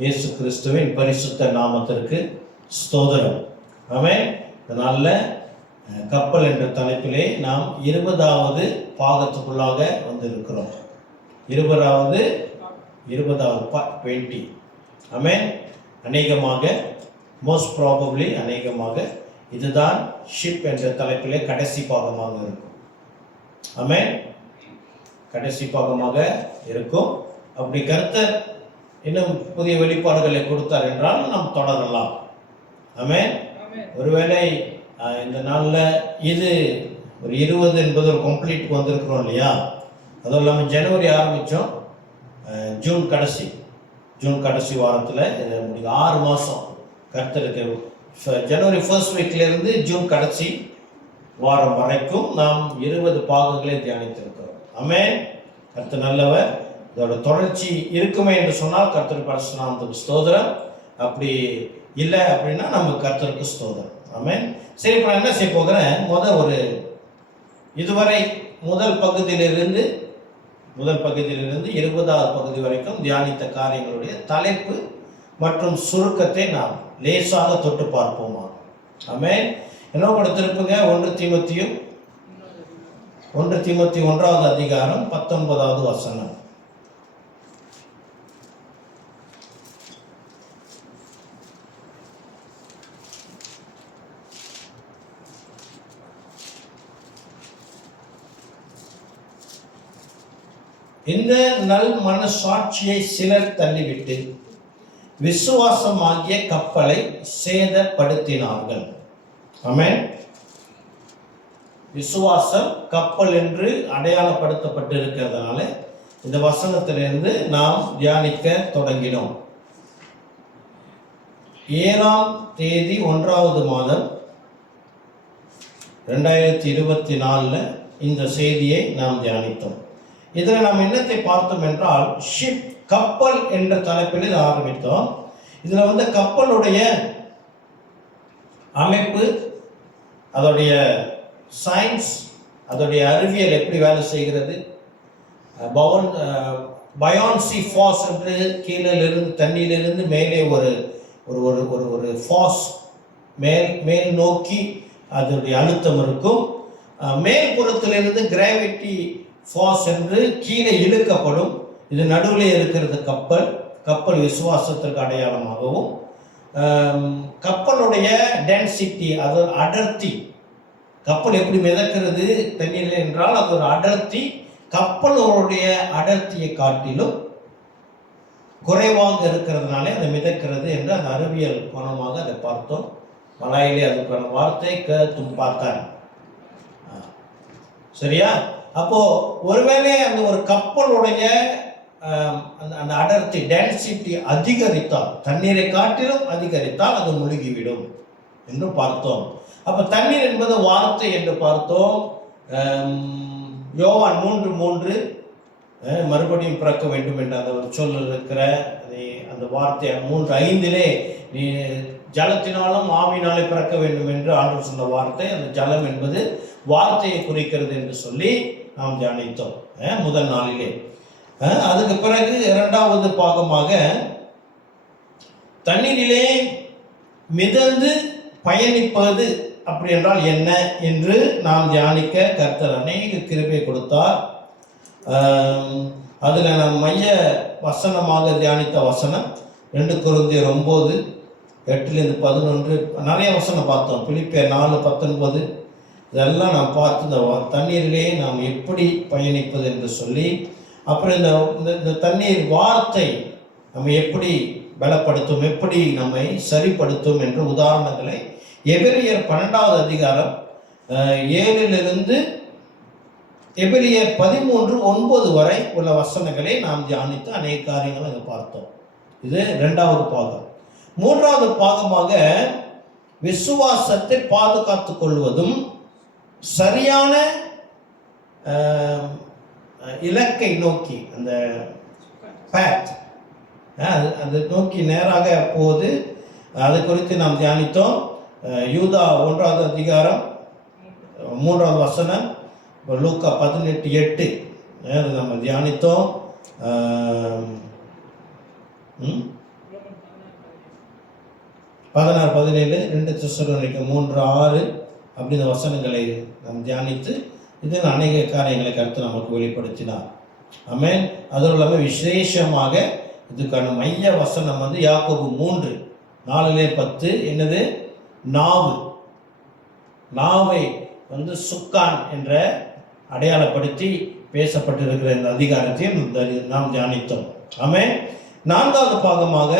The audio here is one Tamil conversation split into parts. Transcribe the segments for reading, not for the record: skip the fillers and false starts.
இயேசு கிறிஸ்துவின் பரிசுத்த நாமத்திற்கு ஸ்தோத்திரம். ஆமென். இதனால கப்பல் என்ற தலைப்பிலே நாம் 20வது பாகத்துக்குள்ளாக வந்திருக்கிறோம். 20வது 20 ஆமென். அநேகமாக மோஸ்ட் ப்ராபப்ளி அநேகமாக இதுதான் ஷிப் என்ற தலைப்பிலே கடைசி பாகமாக இருக்கும். ஆமென். கடைசி பாகமாக இருக்கும். அப்படி கர்த்தர் இன்னும் புதிய வெளிப்பாடுகளை கொடுத்தார் என்றால் நாம் தொடரலாம். ஆமென். ஒருவேளை இந்த நாளில் இது ஒரு 20 என்பது ஒரு கம்ப்ளீட் வந்திருக்கிறோம் இல்லையா? அதுவும் இல்லாமல் ஜனவரி ஆரம்பித்தோம், ஜூன் கடைசி வாரத்தில் 6 மாதம் கர்த்தருக்கு ஜனவரி ஃபர்ஸ்ட் வீக்லேருந்து ஜூன் கடைசி வாரம் வரைக்கும் நாம் 20 பாகங்களை தியானித்திருக்கிறோம். ஆமென். கர்த்தர் நல்லவர். இதோட தொடர்ச்சி இருக்குமே என்று சொன்னால் கர்த்தர் பரிசுத்தநாமத்துக்கு ஸ்தோத்திரம். அப்படி இல்லை அப்படின்னா நம்ம கர்த்தருக்கு ஸ்தோத்திரம். ஆமென். சரி, இப்போ நான் என்ன செய்ய போகிறேன், இதுவரை முதல் பகுதியிலிருந்து 20வது பகுதி வரைக்கும் தியானித்த காரியங்களுடைய தலைப்பு மற்றும் சுருக்கத்தை நாம் லேசாக தொட்டு பார்ப்போமா? ஆமென். என்ன கூட திருப்புங்க 1 தீமோத்தி 1வது அதிகாரம் 19வது வசனம். இந்த நல் மனசாட்சியை சிலர் தள்ளிவிட்டு விசுவாசமாகிய கப்பலை சேதப்படுத்தினார்கள். ஆமென். விசுவாசம் கப்பல் என்று அடையாளப்படுத்தப்பட்டு இருக்கிறதுனால இந்த வசனத்திலிருந்து நாம் தியானிக்க தொடங்கினோம். 7ஆம் தேதி 1வது மாதம் 2024 இந்த செய்தியை நாம் தியானித்தோம். இதில் நாம் என்னத்தை பார்த்தோம் என்றால் ஷிப், கப்பல் என்ற தலைப்பில் ஆரம்பித்தோம். இதில் கப்பலுடைய அமைப்பு, அதோடைய சயின்ஸ், அதோடைய அறிவியல் எப்படி வேலை செய்கிறது, பயான்சி ஃபாஸ் என்று கீழிலிருந்து தண்ணியிலிருந்து மேலே ஒரு ஒரு ஒரு ஃபாஸ் மேல் நோக்கி அதோடைய அழுத்தம் இருக்கும். மேல்புறத்திலிருந்து கிராவிட்டி ஃபாஸ் என்று கீழே இழுக்கப்படும். இது நடுவில் இருக்கிறது கப்பல் விசுவாசத்திற்கு அடையாளமாகவும், கப்பலுடைய டென்சிட்டி, அது அடர்த்தி, கப்பல் எப்படி மிதக்கிறது தண்ணீர் என்றால் அது ஒரு அடர்த்தி, கப்பலுடைய அடர்த்தியை காட்டிலும் குறைவாக இருக்கிறதுனாலே அதை மிதக்கிறது என்று அந்த அறிவியல் கோணமாக அதை பார்த்தோம். மலாயிலே அதுக்கான வார்த்தை பார்த்தாங்க. சரியா? அப்போ ஒருவேளை அந்த ஒரு கப்பலுடைய அந்த அடர்த்தி, டென்சிட்டி அதிகரித்தால், தண்ணீரை காட்டிலும் அதிகரித்தால் அது முழுகிவிடும் என்று பார்த்தோம். அப்போ தண்ணீர் என்பது வார்த்தை என்று பார்த்தோம். யோவான் 3:3 மறுபடியும் பிறக்க வேண்டும் என்று அந்த ஒரு சொல் இருக்கிற அந்த வார்த்தை 3:5 நீ ஜலத்தினாலும் ஆவினாலே பிறக்க வேண்டும் என்று ஆண்டவர் சொன்ன வார்த்தை, அந்த ஜலம் என்பது வார்த்தையை குறிக்கிறது என்று சொல்லி நாம் தியானித்தோம் முதல் நாளிலே. அதுக்கு பிறகு 2வது பாகமாக தண்ணீரிலே மிதந்து பயணிப்பது அப்படி என்றால் என்ன என்று நாம் தியானிக்க கர்த்தர் அநேக கிருபை கொடுத்தார். அதில் நாம் மைய வசனமாக தியானித்த வசனம் 2 கொரிந்தியர் 9:8-11 நிறைய வசனம் பார்த்தோம். பிலிப்பியர் 4:19 இதெல்லாம் நாம் பார்த்து இந்த தண்ணீரிலே நாம் எப்படி பயணிப்பது என்று சொல்லி, அப்புறம் இந்த தண்ணீர் வார்த்தை நம்ம எப்படி பலப்படுத்தும், எப்படி நம்மை சரிப்படுத்தும் என்ற உதாரணங்களை எபிரெயர் 12வது அதிகாரம் 7 எபிரெயர் 13:9 வரை உள்ள வசனங்களை நாம் தியானித்து அநேக காரியங்களை அங்கே பார்த்தோம். இது 2வது பாகம். 3வது பாகமாக விசுவாசத்தை பாதுகாத்துக் கொள்வதும் சரியான இலக்கை நோக்கி அந்த பேத் அதை நோக்கி நேராக போகுது. அது குறித்து நாம் தியானித்தோம். யூதா 1வது அதிகாரம் 3வது வசனம், லூக்கா 18:8 நம்ம தியானித்தோம். 16-17, 2 தெசலோனிக்கர் 3:6 அப்படி இந்த வசனங்களை நாம் தியானித்து இதில் அநேக காரியங்களை கருத்து நமக்கு வெளிப்படுத்தினார். ஆமென். அதுவும் இல்லாமல் விசேஷமாக இதுக்கான மைய வசனம் வந்து யாக்கோபு 3:4-10 என்னது? நாவை வந்து சுக்கான் என்ற அடையாளப்படுத்தி பேசப்பட்டிருக்கிற இந்த அதிகாரத்தையும் நாம் தியானித்தோம். ஆமென். 4வது பாகமாக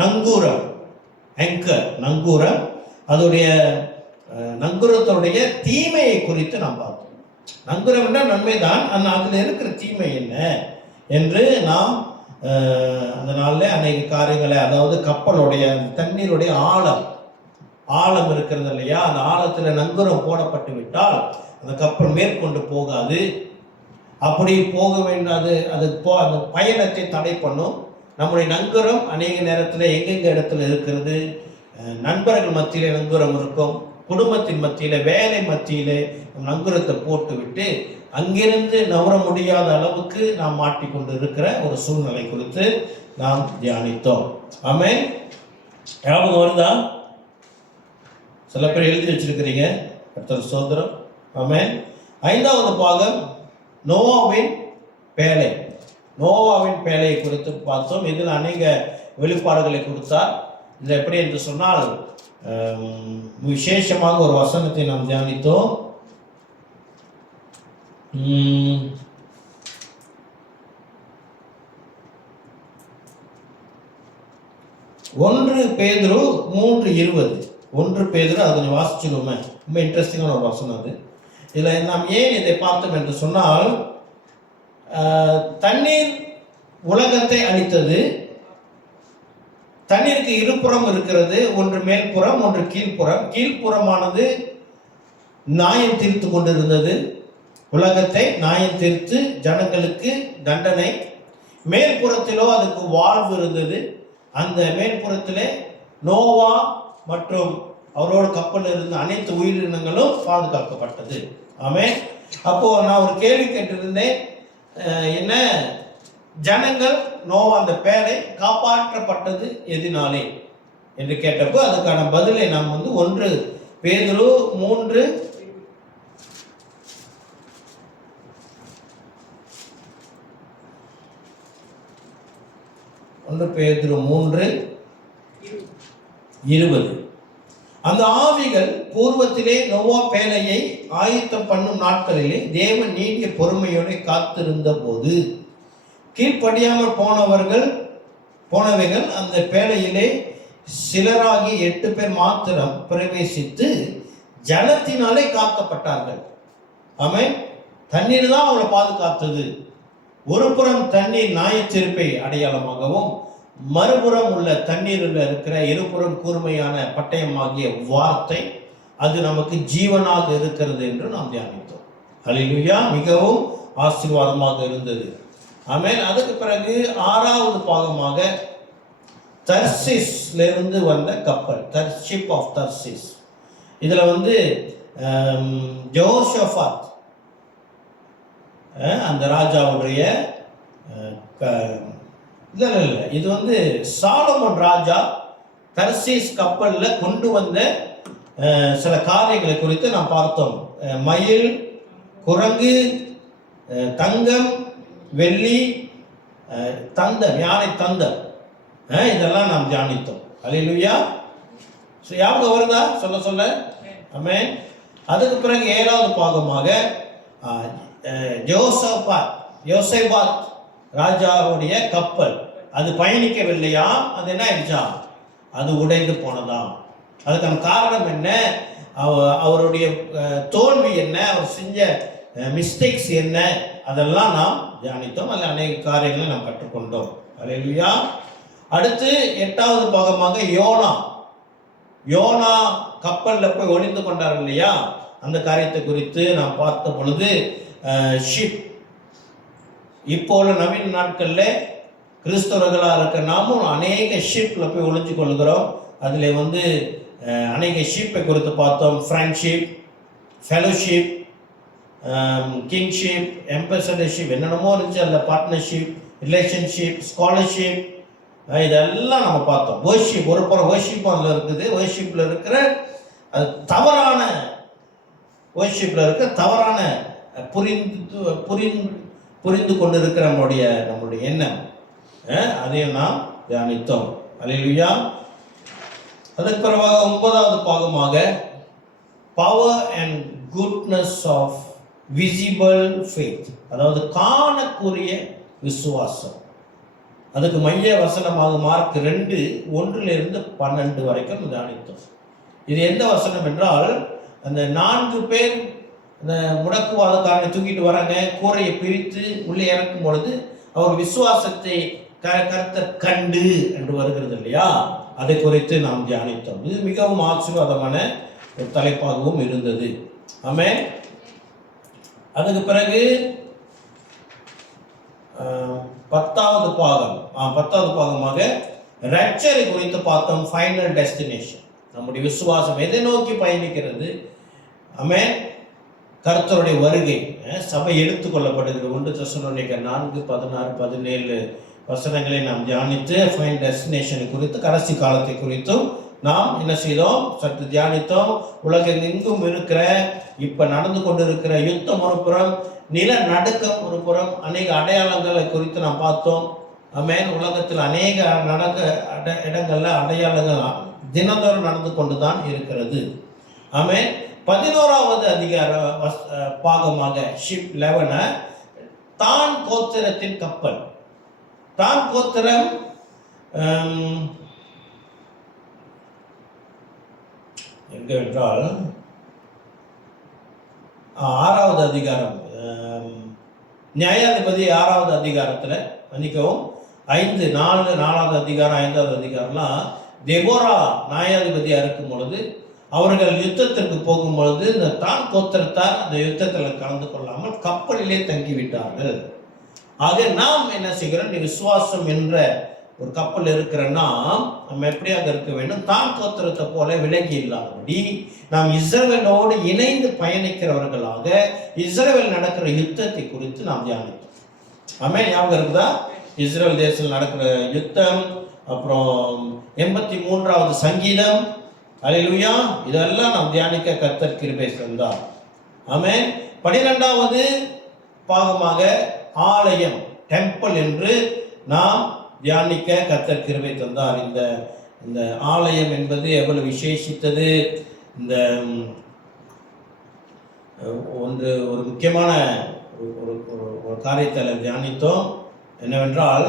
நங்கூரம், நங்கூரம், அதோடைய நங்கூரத்துடைய தீமையை குறித்து நாம் பார்த்தோம். நங்கூரம் என்றால் நன்மைதான், ஆனால் அதில் இருக்கிற தீமை என்ன என்று நாம் அந்த நாளில் அநேக காரியங்களை, அதாவது கப்பலுடைய தண்ணீருடைய ஆழம் இருக்கிறது இல்லையா, அந்த ஆழத்தில் நங்கூரம் போடப்பட்டு விட்டால் அந்த கப்பல் மேற்கொண்டு போகாது. அப்படி போக வேண்டாது, அந்த பயணத்தை தடை பண்ணும். நம்முடைய நங்கூரம் அநேக நேரத்தில் எங்கெங்க இடத்துல இருக்கிறது? நண்பர்கள் மத்தியிலே நங்கூரம் இருக்கும், குடும்பத்தின் மத்தியில், வேலை மத்தியிலே நங்கூரத்தை போட்டு விட்டு அங்கிருந்து நவர முடியாத அளவுக்கு நாம் மாட்டிக்கொண்டு இருக்கிற ஒரு சூழ்நிலை குறித்து நாம் தியானித்தோம். ஆமென். ஞாபகம் வருதா? சில பேர் எழுதி வச்சிருக்கிறீங்க. கர்த்தர் ஸ்தோத்திரம். ஆமென். 5வது பாகம் நோவாவின் பேழை குறித்து பார்த்தோம். இதில் அநேக வெளிப்பாடுகளை கொடுத்தார். இது எப்படி என்று சொன்னால், விசேஷமாக ஒரு வசனத்தை நாம் தியானித்தோம். 1 பேதுரு 3:20 அதை வாசிச்சுடுவோமே. ரொம்ப இன்ட்ரெஸ்டிங்கான ஒரு வசனம் அது. இதில் நாம் ஏன் இதை பார்த்தோம் என்று சொன்னால், தண்ணீர் உலகத்தை அழித்தது. தண்ணீருக்கு இருபுறம் இருக்கிறது, ஒன்று மேல்புறம், ஒன்று கீழ்ப்புறம். கீழ்ப்புறமானது நியாயம் தீர்த்து கொண்டிருந்தது, உலகத்தை நியாயம் தீர்த்து ஜனங்களுக்கு தண்டனை. மேல்புறத்திலோ அதுக்கு வாழ்வு இருந்தது. அந்த மேல்புறத்திலே நோவா மற்றும் அவரோடு கப்பலில் இருந்த அனைத்து உயிரினங்களும் பாதுகாக்கப்பட்டது. ஆமென். அப்போ நான் ஒரு கேள்வி கேட்டிருந்தேன், என்ன ஜனங்கள் நோவா அந்த பேரை காப்பாற்றப்பட்டது எதினாலே என்று கேட்டப்போ அதுக்கான பதிலை நாம் வந்து 1 பேதுரு 3 20. அந்த ஆவிகள் பூர்வத்திலே நோவா பேழையை ஆயத்தம் பண்ணும் நாட்களிலே தேவன் நீடிய பொறுமையோடு காத்திருந்த போது கீழ்ப்படியாமல் போனவைகள் அந்த பேழையிலே சிலராகி 8 பேர் மாத்திரம் பிரவேசித்து ஜலத்தினாலே காக்கப்பட்டார்கள். ஆமென். தண்ணீர் தான் அவங்களை பாதுகாத்தது. ஒரு புறம் தண்ணீர் நியாயத்தீர்ப்பை அடையாளமாகவும், மறுபுறம் உள்ள தண்ணீரில் இருக்கிற இருபுறம் கூர்மையான பட்டயமாகிய வார்த்தை அது நமக்கு ஜீவனாக இருக்கிறது என்று நாம் தியானித்தோம். ஹல்லேலூயா. மிகவும் ஆசீர்வாதமாக இருந்தது. ஆமென். அதுக்கு பிறகு 6வது பாகமாக தர்சிஸ்லிருந்து வந்த கப்பல், ஷிப் ஆஃப் தர்சிஸ். இதில் வந்து ஜோஷபாத் அந்த ராஜாவுடைய இல்லை இது வந்து சாலமோன் ராஜா தர்சீஸ் கப்பலில் கொண்டு வந்த சில காரியங்களை குறித்து நாம் பார்த்தோம். மயில், குரங்கு, தங்கம், வெள்ளி, தந்தம், யானை தந்தம், இதெல்லாம் நாம் தியானித்தோம். அல்லேலூயா. ஞாபகம் வருதா? சொல்ல ஆமென். அதுக்கு பிறகு 7வது பாகமாக யோசேபாத் ராஜாவுடைய கப்பல் அது பயணிக்கவில்லையா, அது என்ன ஆயிடுச்சா, அது உடைந்து போனதாம். அதுக்கான காரணம் என்ன, அவருடைய தோல்வி என்ன, அவர் செஞ்ச மிஸ்டேக்ஸ் என்ன, அதெல்லாம் நாம் தியானித்தோம். அதில் அநேக காரியங்களை நாம் கற்றுக்கொண்டோம். அல்லேலூயா. அடுத்து 8வது பாகமாக யோனா கப்பலில் போய் ஒளிந்து கொண்டார் இல்லையா, அந்த காரியத்தை குறித்து நாம் பார்த்த பொழுது ஷிப் இப்போ உள்ள நவீன நாட்களில் கிறிஸ்தவர்களாக இருக்க நாமும் அநேக ஷிப்பில் போய் ஒளிஞ்சு கொள்கிறோம். அதில் வந்து அநேக ஷிப்பை குறித்து பார்த்தோம். ஃப்ரெண்ட்ஷிப், ஃபெலோஷிப், கிங்ஷிப், எம்பசடர்ஷிப், என்னென்னமோ இருந்துச்சு. அதில் பார்ட்னர்ஷிப், ரிலேஷன்ஷிப், ஸ்காலர்ஷிப், இதெல்லாம் நம்ம பார்த்தோம். வர்ஷிப் ஒரு புறம் வர்ஷிப் அதில் இருக்குது. வர்ஷிப்பில் இருக்கிற அது தவறான வர்ஷிப்பில் இருக்கிற தவறான புரிந்து கொண்டு இருக்கிற நம்முடைய எண்ணம், அதையும் நாம் தியானித்தோம். அல்லேலூயா. அதற்கு பிறகு 9வது பாகமாக power and goodness of visible faith, அதாவது காணக்கூடிய விசுவாசம். அதுக்கு மைய வசனமாக மார்க் 2:1-12 வரைக்கும் தியானித்தோம். இது எந்த வசனம் என்றால், அந்த 4 பேர் அந்த முடக்குவாதக்காரனை தூக்கிட்டு வராங்க, கூரையை பிரித்து உள்ளே இறக்கும் பொழுது அவர் விசுவாசத்தை கர்த்தர் கண்டு என்று வருகிறது இல்லையா, அதை குறித்து நாம் தியானித்தோம். இது மிகவும் ஆசீர்வாதமான ஒரு தலைப்பாகவும் இருந்தது. ஆமென். அதுக்கு பிறகு 10வது பாகமாக ரட்சரை குறித்து பார்த்தோம். ஃபைனல் டெஸ்டினேஷன், நம்முடைய விசுவாசம் எதை நோக்கி பயணிக்கிறது. ஆமென். கர்த்தருடைய வருகை, சபை எடுத்துக்கொள்ளப்படுகிறது. 1 தெசலோனிக்கர் 4:16-17 வசனங்களை நாம் தியானித்து ஃபைனல் டெஸ்டினேஷனை குறித்து, கடைசி காலத்தை குறித்தும் நாம் என்ன செய்தோம், சற்று தியானித்தோம். உலகில் எங்கும் இருக்கிற இப்ப நடந்து கொண்டிருக்கிற யுத்தம் ஒரு புறம், நில நடுக்கம் ஒரு புறம், அநேக அடையாளங்களை குறித்து நாம் பார்த்தோம். ஆமென். உலகத்தில் அநேக இடங்கள்ல அடையாளங்கள் தினந்தோறும் நடந்து கொண்டுதான் இருக்கிறது. ஆமென். 11வது அதிகார பாகமாக ஷிப் 11 தான் கோத்திரத்தின் கப்பல். தான் கோத்திரம் எங்க என்றால் 6வது அதிகாரம், நியாயாதிபதி 6வது அதிகாரத்தில், மன்னிக்கவும் 4வது அதிகாரம் 5வது அதிகாரம்லாம் தெபோரா நியாயாதிபதியாக இருக்கும் பொழுது அவர்கள் யுத்தத்திற்கு போகும் பொழுது இந்த தான் கோத்திரத்தார் அந்த யுத்தத்தில் கலந்து கொள்ளாமல் கப்பலிலே தங்கிவிட்டார்கள். ஆக நாம் என்ன செய்கிறோம், நீ விசுவாசம் என்ற ஒரு கப்பல் இருக்கிற நம்ம எப்படியாக இருக்க வேண்டும், தான் கோத்திரத்தை போல விலகி இல்லாதபடி நாம் இஸ்ரவேலோடு இணைந்து பயணிக்கிறவர்களாக இஸ்ரவேல் நடக்கிற யுத்தத்தை குறித்து நாம் தியானித்தோம். ஆமென். ஞாபகம் இருக்குதா? இஸ்ரேல் தேசத்தில் நடக்கிற யுத்தம், அப்புறம் 83வது சங்கீதம், அல்லேலூயா, இதெல்லாம் நாம் தியானிக்க கர்த்தர் கிருபை தந்தார். ஆமென். 12வது பாகமாக ஆலயம், டெம்பிள் என்று நாம் தியானிக்க கர்த்தர் கிருபை தந்தார். இந்த ஆலயம் என்பது எவ்வளவு விசேஷித்தது. இந்த ஒரு முக்கியமான ஒரு காரியத்தை தியானித்தோம். என்னவென்றால்,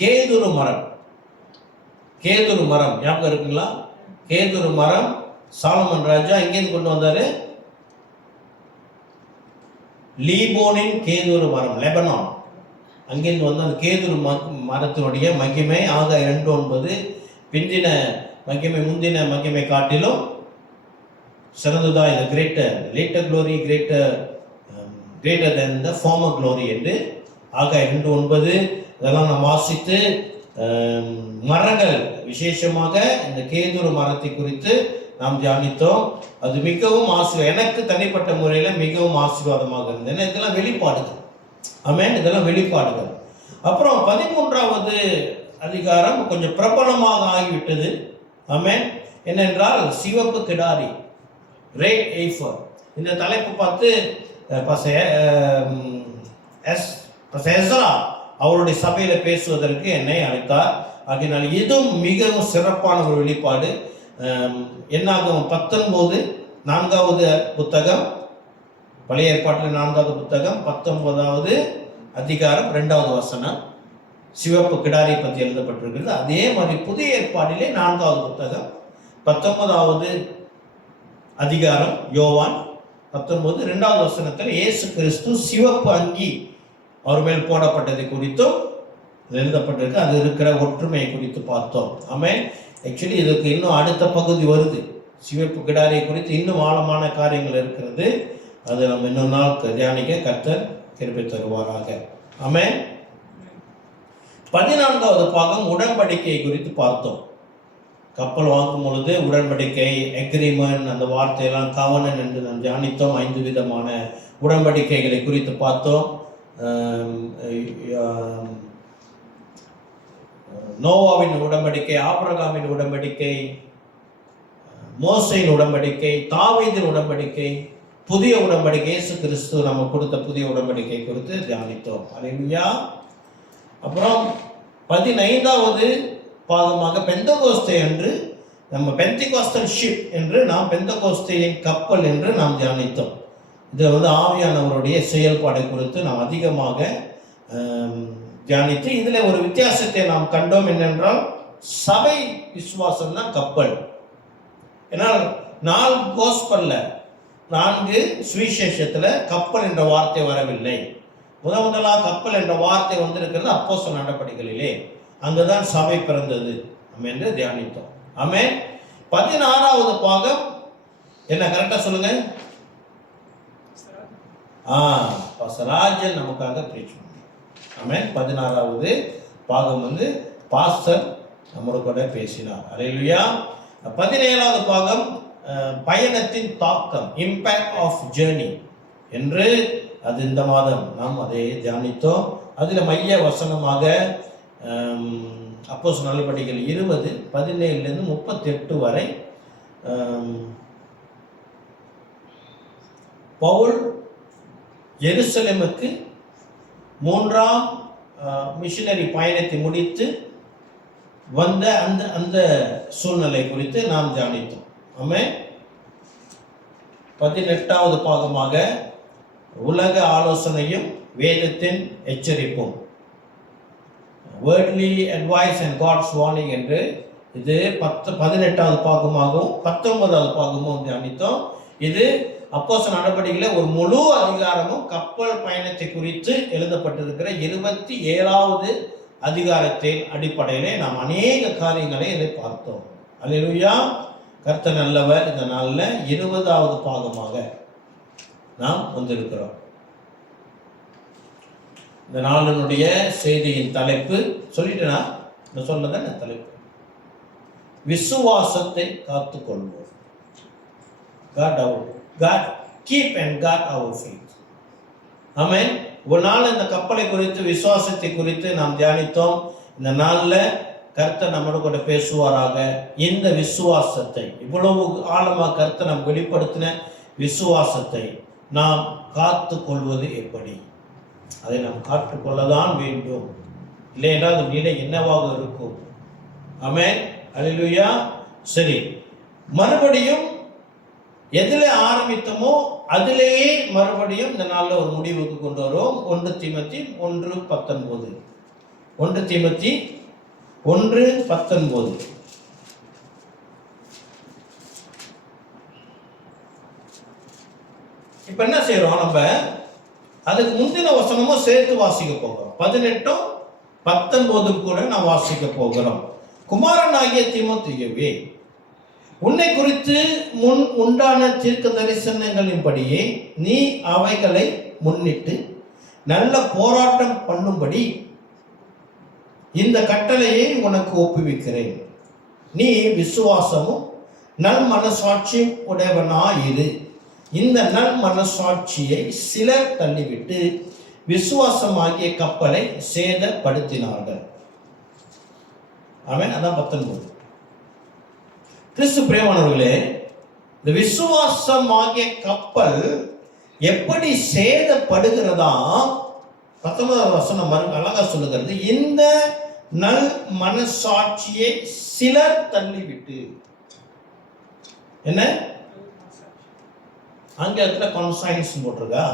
கேதுரு மரம் ஞாபகம் இருக்குங்களா? கேதுரு மரம் சாலமன் ராஜா எங்கேருந்து கொண்டு வந்தாரு? லீபோனின் கேதுரு மரம், லெபனான், அங்கிருந்து வந்து அந்த கேதுரு மரத்தினுடைய மகிமை ஆக 2:9 பிந்தின மகிமை முந்தின மகிமை காட்டிலும் சிறந்ததா, இந்த லேட்டர் க்ளோரி கிரேட்டர் தென் த ஃபார்மர் க்ளோரி என்று ஆக 2:9 இதெல்லாம் நாம் வாசித்து, மரங்கள் விசேஷமாக இந்த கேதுரு மரத்தை குறித்து நாம் தியானித்தோம். அது மிகவும் எனக்கு தனிப்பட்ட முறையில் மிகவும் ஆசீர்வாதமாக இருந்தது. ஏன்னா இதெல்லாம் வெளிப்பாடுகள். ஆமென். இதெல்லாம் வெளிப்பாடுகள். அப்புறம் 13வது அதிகாரம் கொஞ்சம் பிரபலமாக ஆகிவிட்டது. ஆமென். என்னென்றால் சிவப்பு கிடாரி, ரெட் எய்ஃபர். இந்த தலைப்பு பார்த்து அவருடைய சபையில பேசுவதற்கு என்னை அழைத்தார். ஆகினால் இதுவும் மிகவும் சிறப்பான ஒரு வெளிப்பாடு. என்னாகும் 19 4வது புத்தகம், பழைய ஏற்பாட்டில் 4வது புத்தகம் 19வது அதிகாரம் 2வது வசனம் சிவப்பு கிடாரி பற்றி எழுதப்பட்டிருக்கிறது. அதே மாதிரி புதிய ஏற்பாட்டிலே 4வது புத்தகம் 19வது அதிகாரம் யோவான் 19 2வது வசனத்தில் இயேசு கிறிஸ்து சிவப்பு அங்கி அவர் மேல் போடப்பட்டதை குறித்தும் எழுதப்பட்டிருக்கு. அது இருக்கிற ஒற்றுமையை குறித்து பார்த்தோம். ஆமென். ஆக்சுவலி இதுக்கு இன்னும் அடுத்த பகுதி வருது. சிவப்பு கிடாரியை குறித்து இன்னும் ஆழமான காரியங்கள் இருக்கிறது. அது நம்ம இன்னொரு நாள் தியானிக்க கர்த்தர் கிருபை தருவாராக. ஆமென். 14வது பாகம் உடன்படிக்கை குறித்து பார்த்தோம். கப்பல் வாங்கும் பொழுது உடன்படிக்கை, எக்ரிமெண்ட், அந்த வார்த்தையெல்லாம் கவனன் என்று நாம் தியானித்தோம். 5 விதமான உடன்படிக்கைகளை குறித்து பார்த்தோம். நோவாவின் உடன்படிக்கை, ஆபிரகாமின் உடன்படிக்கை, மோசேயின் உடன்படிக்கை, தாவீதின் உடன்படிக்கை, புதிய உடன்படிக்கை, இயேசு கிறிஸ்து நம்ம கொடுத்த புதிய உடன்படிக்கை குறித்து தியானித்தோம். அல்லேலூயா. அப்புறம் 15வது பாகமாக பெந்தகோஸ்தே என்று நம்ம பெந்திகாஸ்டல் ஷிப் என்று நாம் பெந்தகோஸ்தேயின் கப்பல் என்று நாம் தியானித்தோம். இதில் ஆவியானவருடைய செயல்பாடு குறித்து நாம் அதிகமாக தியானித்து இதில் ஒரு வித்தியாசத்தை நாம் கண்டோம். என்னென்றால் சபை விசுவாசம் தான் கப்பல். ஏன்னால் 4 கோஸ்பல்ல 4 சுவிசேஷத்தில் கப்பல் என்ற வார்த்தை வரவில்லை. முதலாக கப்பல் என்ற வார்த்தை வந்திருக்கிறது அப்போஸ்தலர் நடபடிகளிலே. அங்குதான் சபை பிறந்தது நம்ம என்று தியானித்தோம். ஆமென். 16வது பாகம் என்ன கரெக்டாக சொல்லுங்க. ராஜன் நமக்காக பிரீச் பண்ணி. ஆமென். 16வது பாகம் பாஸ்டர் நம்மோட கூட பேசினார். அல்லேலூயா. 17வது பாகம் பயணத்தின் தாக்கம், இம்பேக்ட் ஆஃப் ஜேர்னி என்று அது இந்த மாதம் நாம் அதை தியானித்தோம். அதில் மைய வசனமாக அப்போஸ்தலர் நடபடிகள் 20 17 38 வரை பவுல் எருசலேமுக்கு 3ஆம் மிஷனரி பயணத்தை முடித்து வந்த அந்த சூழ்நிலை குறித்து நாம் தியானித்தோம். ஆமென். 18வது பாகமாக உலக ஆலோசனையும் வேதத்தின் எச்சரிப்பும், worldly advice and God's warning என்று இது 18வது பாகமாகவும் 19வது பாகமும் தியானித்தோம். இது அப்போஸ்தலர் நடபடிகளில் ஒரு முழு அதிகாரமும் கப்பல் பயணத்தை குறித்து எழுதப்பட்டிருக்கிற 27வது அதிகாரத்தின் அடிப்படையிலே நாம் அநேக காரியங்களை இதை பார்த்தோம். அல்லேலூயா. கர்த்தர் நல்லவர். இந்த நாளில் 20வது பாகமாக நாம் வந்திருக்கிறோம். இந்த நாளினுடைய செய்தியின் தலைப்பு சொல்லிட்டேனா? நான் சொன்னதான தலைப்பு, விசுவாசத்தை காத்துக்கொள்வோம். God keep and guard our faith. ஆமென். ஒரு நாள் இந்த கப்பலை குறித்து, விசுவாசத்தை குறித்து நாம் தியானித்தோம். இந்த நாளில் கர்த்தர் நம்மோடு கூட பேசுவாராக. இந்த விசுவாசத்தை இவ்வளவு ஆழமாக கர்த்தர் நாம் வெளிப்படுத்தின விசுவாசத்தை நாம் காத்து கொள்வது எப்படி? அதை நாம் காத்துக்கொள்ளதான் வேண்டும். இல்லை என்றால் அது நிலை என்னவாக இருக்கும்? ஆமென். அல்லேலூயா. சரி, மறுபடியும் எதில் ஆரம்பித்தோமோ அதிலேயே மறுபடியும் இந்த நாளில் ஒரு முடிவுக்கு கொண்டு வருவோம். 1 தீமோத்தேயு 1:19. 1 தீமோத்தேயு 1:19. இப்ப என்ன செய்யறோம்? நம்ம அதுக்கு முந்தின வசனமும் சேர்த்து வாசிக்க போகிறோம். 18 19 கூட நாம் வாசிக்க போகிறோம். குமாரனாகிய தீமோத்தேயுவே, உன்னை குறித்து முன் உண்டான தீர்க்க தரிசனங்களின்படியே நீ அவைகளை முன்னிட்டு நல்ல போராட்டம் பண்ணும்படி இந்த கட்டளையை உனக்கு ஒப்புவிக்கிறேன். நீ விசுவாசமும் நல் மனசாட்சியும் உடையவனாயிரு. இந்த நல் மனசாட்சியை சிலர் தள்ளிவிட்டு விசுவாசமாகிய கப்பலை சேதப்படுத்தினார்கள். ஆமென். அதான் 19. கிறிஸ்து பிரியமானவர்களே, இந்த விசுவாசமாகிய கப்பல் எப்படி சேதப்படுகிறதா? 19வது வசனம் அழகா சொல்லுகிறது, இந்த நல் மனசாட்சியை சிலர் தள்ளிவிட்டு. என்ன ஆங்கிலத்தில் கான்சைன்ஸ் போட்டிருக்கா?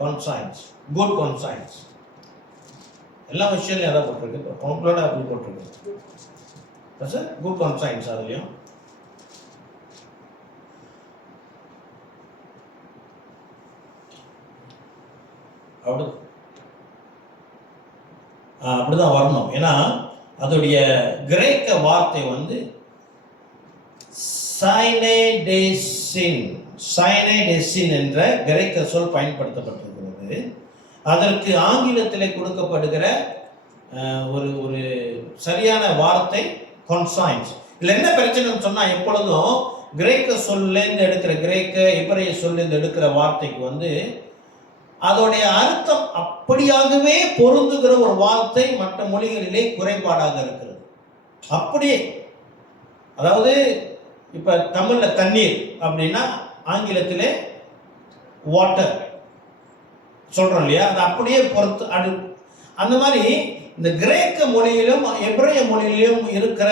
Conscience, good conscience. எல்லா விஷயங்களையும் அதான் போட்டிருக்கு. கவுண்டரோட அப்படி போட்டிருக்கு சார். Good conscience. அதுலையும் அப்படிதான் வரணும். ஏன்னா அதோடைய கிரேக்க வார்த்தை சைனேடெசின் என்ற கிரேக்க சொல் பயன்படுத்தப்பட்டிருக்கிறது. அதற்கு ஆங்கிலத்திலே கொடுக்கப்படுகிற ஒரு சரியான வார்த்தை கான்சைன்ஸ். இதில் என்ன பிரச்சனைன்னு சொன்னால், எப்பொழுதும் கிரேக்க சொல்லேருந்து எடுக்கிற, கிரேக்க எபிரேய சொல்லேருந்து எடுக்கிற வார்த்தைக்கு அதோடைய அர்த்தம் அப்படியாகவே பொருந்துகிற ஒரு வார்த்தை மற்ற மொழிகளிலே குறைபாடாக இருக்கிறது. அப்படியே, அதாவது இப்ப தமிழ்ல தண்ணீர் அப்படின்னா ஆங்கிலத்திலே வாட்டர் சொல்றோம் இல்லையா, அது அப்படியே பொறுத்து அந்த மாதிரி இந்த கிரேக்க மொழியிலும் எபிரேய மொழியிலும் இருக்கிற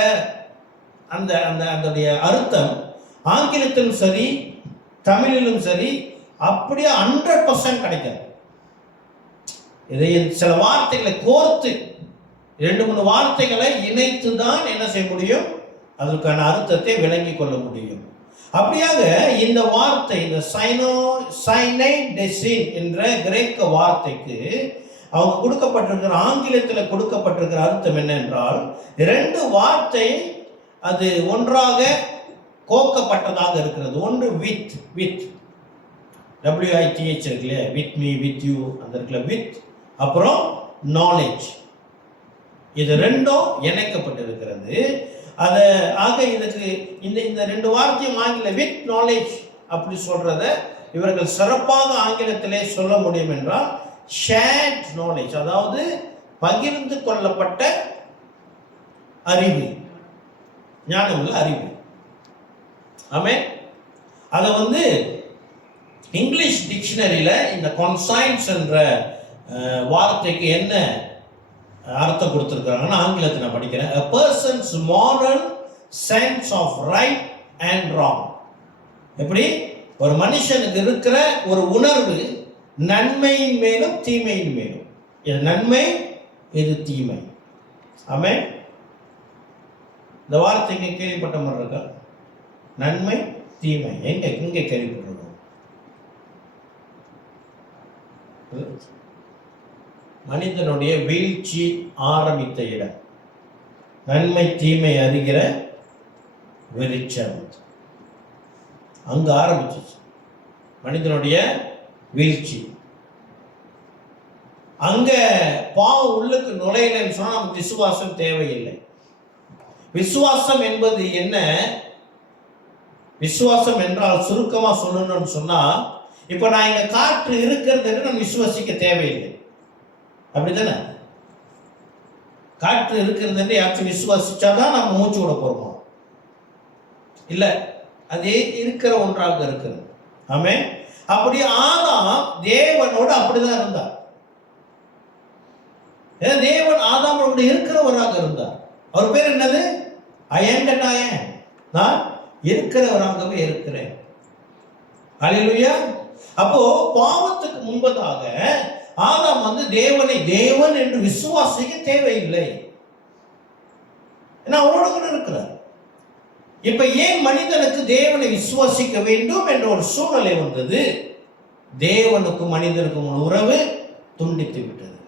அந்த அந்த அதோடைய அர்த்தம் ஆங்கிலத்திலும் சரி தமிழிலும் சரி அப்படியே 100% கிடைக்காது. இதை சில வார்த்தைகளை கோர்த்து 2-3 வார்த்தைகளை இணைத்து தான் என்ன செய்ய முடியும், அதற்கான அர்த்தத்தை விளங்கி கொள்ள முடியும். அப்படியாக இந்த வார்த்தை, இந்த சைனைடெசின் என்ற கிரேக்க வார்த்தைக்கு அவங்க கொடுக்கப்பட்டிருக்கிற ஆங்கிலத்தில் கொடுக்கப்பட்டிருக்கிற அர்த்தம் என்னென்றால், 2 வார்த்தை அது ஒன்றாக கோக்கப்பட்டதாக இருக்கிறது. ஒன்று வித் WITH இருக்கு இல்லையா, வித் மீ, வித் யூ, அந்த இருக்குல்ல வித், அப்புறம் நாலேஜ், இது 2ம் இணைக்கப்பட்டிருக்கிறது. அதை ஆக இதுக்கு இந்த 2 வார்த்தையும் ஆங்கில வித் நாலேஜ் அப்படி சொல்றத இவர்கள் சிறப்பாக ஆங்கிலத்திலே சொல்ல முடியும் என்றால் ஷேர்ட் நாலேஜ், அதாவது பகிர்ந்து கொள்ளப்பட்ட அறிவு, ஞானமுள்ள அறிவு. ஆமென். அதை இங்கிலீஷ் டிக்ஷனரியில இந்த கான்சைன்ஸ் என்ற வார்த்தைக்கு என்ன அர்த்தம் கொடுத்திருக்கிறாங்கன்னா, ஆங்கிலத்தில் நான் படிக்கிறேன், a person's moral sense of right and wrong. எப்படி ஒரு மனுஷனுக்கு இருக்கிற ஒரு உணர்வு நன்மையின் மேலும் தீமையின் மேலும், இது நன்மை இது தீமை. ஆமென். இந்த வார்த்தைக்கு கேள்விப்பட்ட மாதிரி இருக்கா? நன்மை தீமை எங்க கேள்விப்பட்டிருக்கோம்? மனிதனுடைய வீழ்ச்சி ஆரம்பித்த இடம், நன்மை தீமை அறிகிற வெளிச்சம், அங்க ஆரம்பிச்சிச்சு மனிதனுடைய வீழ்ச்சி. அங்க பாவம் உள்ளுக்கு நுழையலன்னு சொன்னா நமக்கு விசுவாசம் தேவையில்லை. விசுவாசம் என்பது என்ன? விசுவாசம் என்றால் சுருக்கமா சொல்லணும்னு சொன்னா, இப்ப நான் இங்க காற்று இருக்கிறது நான் விசுவாசிக்க தேவையில்லை, அப்படித்தானே? காற்று இருக்கிறது யாச்சும் விசுவாசிச்சாதான் நம்ம மூச்சு விட போறோம், இல்ல, அதே இருக்கிற ஒன்றாக இருக்கிறது. ஆமென். அப்படி ஆதாம் தேவனோடு அப்படிதான் இருந்தார். தேவன் ஆதாமோடு இருக்கிறவராக இருந்தார். அவர் பேர் என்னது? அயங்கட்டாயன், நான் இருக்கிறவராகவே இருக்கிறேன். ஹல்லேலூயா. அப்போ பாவத்துக்கு முன்பதாக ஆதாம் தேவனை தேவன் என்று விசுவாசிக்க தேவையில்லை, ஏன்னா அவரோட கூட இருக்கிறார். இப்ப ஏன் மனிதனுக்கு தேவனை விசுவாசிக்க வேண்டும் என்ற ஒரு சூழ்நிலை வந்தது? தேவனுக்கும் மனிதனுக்கும் உறவு துண்டித்து விட்டது.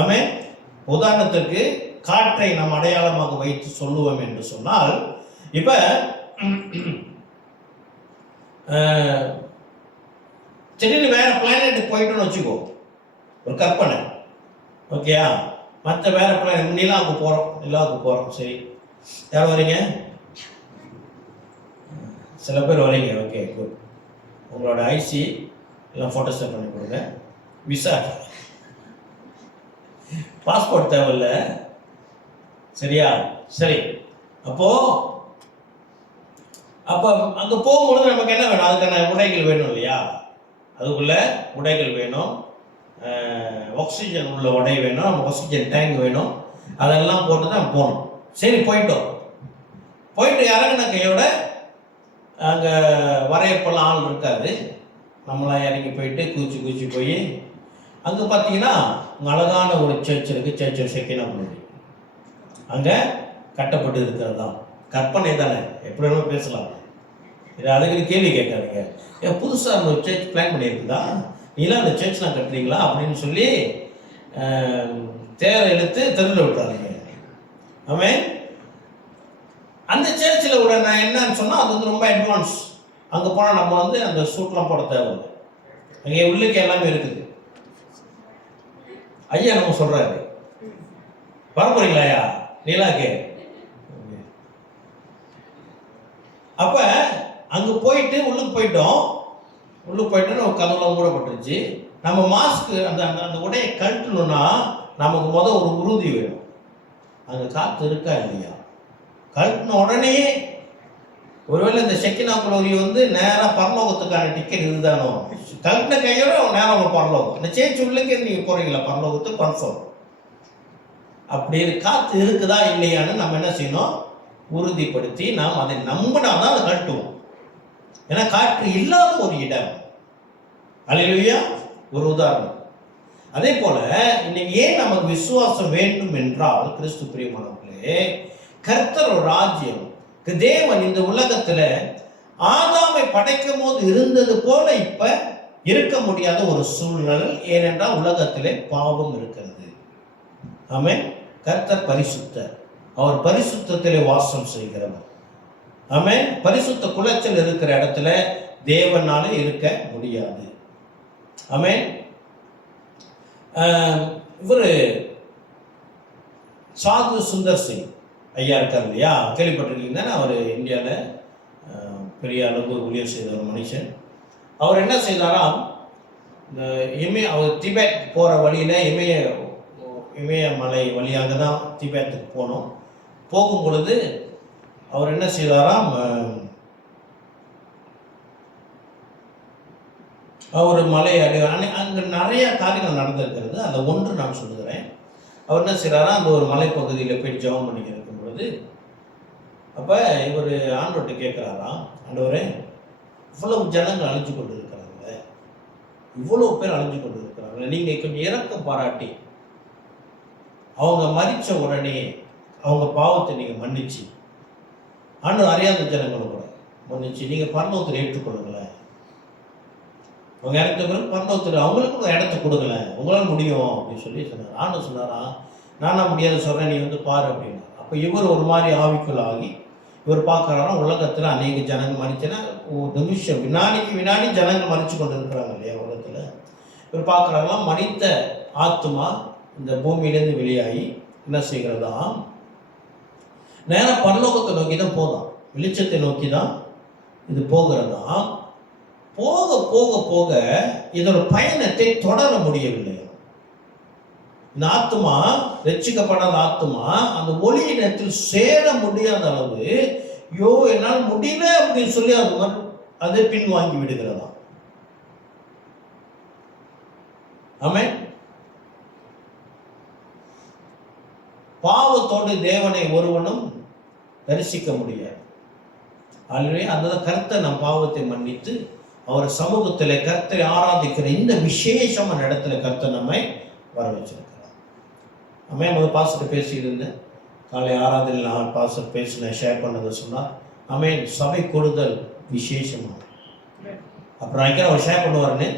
ஆமென். உதாரணத்திற்கு காற்றை நாம் அடையாளமாக வைத்து சொல்லுவோம் என்று சொன்னால், இப்ப திடீர்னு வேற பிளானெட்டுக்கு போயிட்டோன்னு வச்சுக்கோ, ஒரு கற்பனை, ஓகேயா? மற்ற வேற பிளானட், நிலாவுக்கு போறோம், சரி, யார் வரீங்க? சில பேர் வரீங்க, ஓகே குட். உங்களோட ஐசி எல்லாம் ஃபோட்டோஸ்டாட் பண்ணி கொடுங்க. விசா, பாஸ்போர்ட் தேவையில்ல, சரியா? சரி. அப்போ அங்க போகும்பொழுது நமக்கு என்ன வேணும்? அதுக்கான உடைகள் வேணும் இல்லையா? அதுக்குள்ள உடைகள் வேணும், ஆக்சிஜன் உள்ள உடை வேணும், ஆக்சிஜன் டேங்க் வேணும், அதெல்லாம் போட்டு தான் போகணும். சரி, போயிட்டு இறங்கின கையோட அங்கே வரையப்பெல்லாம் ஆள் இருக்காது, நம்மளாம் இறங்கி போயிட்டு கூச்சி போய் அங்கே பார்த்தீங்கன்னா அழகான ஒரு சர்ச் இருக்குது, சர்ச் ஆஃப் ஷெக்கினா பள்ளி, அங்கே கட்டப்பட்டு இருக்கிறது தான். கற்பனை தானே, எப்படி வேணும் பேசலாம், இது அதுக்கு கேள்வி கேட்காதீங்க. ஏன் புதுசாக ஒரு சர்ச் பிளான் பண்ணியிருக்குதா, நீலாம் அந்த சர்ச்லாம் கட்டுறீங்களா அப்படின்னு சொல்லி தேரை இழுத்து தெருவில் விட்டாருங்க. ஆமென். அந்த சர்ச்சில் விட நான் என்னன்னு சொன்னால், அது ரொம்ப அட்வான்ஸ். அங்கே போனால் நம்ம அந்த சூட்லாம் போட தேவையில்லை, அங்கே உள்ளுக்கு எல்லாமே இருக்குது. ஐயா நம்ம சொல்றாரு, வரப்போறீங்களா ஐயா நீலாக்கு? அப்ப அங்க போயிட்டு உள்ளுக்கு போயிட்டோம். உள்ளே போயிட்டு நம்ம கதவுலாம் மூடப்பட்டுருச்சு. நம்ம மாஸ்க்கு அந்த அந்த உடையை கழட்டணும்னா நமக்கு ஒரு உறுதி வேணும். அங்கே காற்று இருக்கா இல்லையா? கழட்டின உடனே ஒருவேளை இந்த ஷெக்கினா குளோரி நேராக பரலோகத்துக்கான டிக்கெட் இதுதானோ, கழட்டின கையோட நேரம் பரலோகம். இந்த சேச்சு உள்ளே நீங்கள் போகிறீங்களா பரலோகத்துக்கு கன்ஃபார்ம். அப்படி காற்று இருக்குதா இல்லையான்னு நம்ம என்ன செய்யணும்? உறுதிப்படுத்தி நாம் அதை நம்பினாதான் அதை கழட்டுவோம். ஏன்னா காற்று இல்லாத ஒரு இடம். அல்லேலூயா. ஒரு உதாரணம். அதே போல இன்னைக்கு ஏன் நமக்கு விசுவாசம் வேண்டும் என்றால், கிறிஸ்து பிரியமானவர்களே, கர்த்தர் ஒரு ராஜ்யம், தேவன் இந்த உலகத்துல ஆதாமை படைக்கும் போது இருந்தது போல இப்ப இருக்க முடியாத ஒரு சூழ்நிலை. ஏனென்றால் உலகத்திலே பாவம் இருக்கிறது. ஆமென். கர்த்தர் பரிசுத்தர். அவர் பரிசுத்தத்திலே வாசம் செய்கிறவர். ஆமென். பரிசுத்த குலைச்சல் இருக்கிற இடத்துல தேவனாலே இருக்க முடியாது. ஆமென். இவர் சாது சுந்தர் சிங் ஐயா இருக்கார் இல்லையா, கேள்விப்பட்டிருக்கீங்க தானே? அவர் இந்தியாவில் பெரிய அளவு ஊழியர் செய்த ஒரு மனுஷன். அவர் என்ன செய்தாராம், அவர் திபெத் போகிற வழியில் இமயமலை வழியாக தான் திபெத்துக்கு போனோம். போகும் பொழுது அவர் என்ன செய்தாராம், அவர் மலை அங்கே நிறைய காரியங்கள் நடந்திருக்கிறது. அதை ஒன்று நான் சொல்லுகிறேன். அவர் என்ன செய்கிறாரா, அந்த ஒரு மலைப்பகுதியில் போய் ஜெபம் பண்ணிக்க இருக்கும் பொழுது, அப்போ இவர் ஆண்டவர்கிட்ட கேட்குறாராம், ஆண்டவரே இவ்வளவு ஜனங்கள் அழிஞ்சு கொண்டு இருக்கிறாங்க, இவ்வளோ பேர் அழிஞ்சு கொண்டு இருக்கிறாங்க, நீங்கள் கொஞ்சம் இறக்கம் பாராட்டி அவங்க மறித்த உடனே அவங்க பாவத்தை நீங்கள் மன்னிச்சு, ஆண்டவர் அறியாத ஜனங்களும் கூட மன்னிச்சு நீங்கள் பரலோகத்தில் ஏற்றுக்கொள்ளுங்களேன். அவங்க இடத்த பிறகு பரலோகத்தில் அவங்களுக்கு ஒரு இடத்த கொடுங்களேன், உங்களால் முடியும் அப்படின்னு சொல்லி சொன்னார். ஆண்டவர் சொன்னாரா, நானா முடியாத சொல்கிறேன், நீ பாரு அப்படின்னா. அப்போ இவர் ஒரு மாதிரி ஆவிக்குள் ஆகி இவர் பார்க்குறாராம், உலகத்தில் அநேக ஜனங்கள் மறிச்சுன்னா ஒரு நிமிஷம் வினாடிக்கு வினாடி ஜனங்கள் மறித்து கொண்டு இருக்கிறாங்க இல்லையா உலகத்தில். இவர் பார்க்குறாங்களாம், மனித ஆத்மா இந்த பூமியிலேருந்து வெளியாகி என்ன செய்கிறதா, நேராக பரலோகத்தை நோக்கி தான் போதான், வெளிச்சத்தை நோக்கி தான் இது போகிறதா. போக போக போக இதோட பயணத்தை தொடர முடியவில்லை. இந்த ஆத்மா, ரட்சிக்கப்படாத ஆத்மா அந்த ஒளியினத்தில் சேர முடியாத அளவு, யோ என்னால் முடியல அப்படின்னு சொல்லி அது பின்வாங்கி விடுகிறதா. ஆமென். பாவத்தோடு தேவனை ஒருவனும் தரிசிக்க முடியாது. ஆகவே அந்த கர்த்தர் நம் பாவத்தை மன்னித்து அவர் சமூகத்தில் கர்த்தரை ஆராதிக்கிற இந்த விசேஷமான இடத்துல கர்த்தர் நம்மை வர வச்சிருக்கிறார். அம்மே பாஸ்டர் பேசிட்டு இருந்தேன், காலை ஆராதனையில் நான் பாஸ்டர் பேசினேன், ஷேர் பண்ணதை சொன்னார். அமேன். சபை கூடுதல் விசேஷமாக. அப்புறம் அங்கே அவர் ஷேர் பண்ணுவார்னு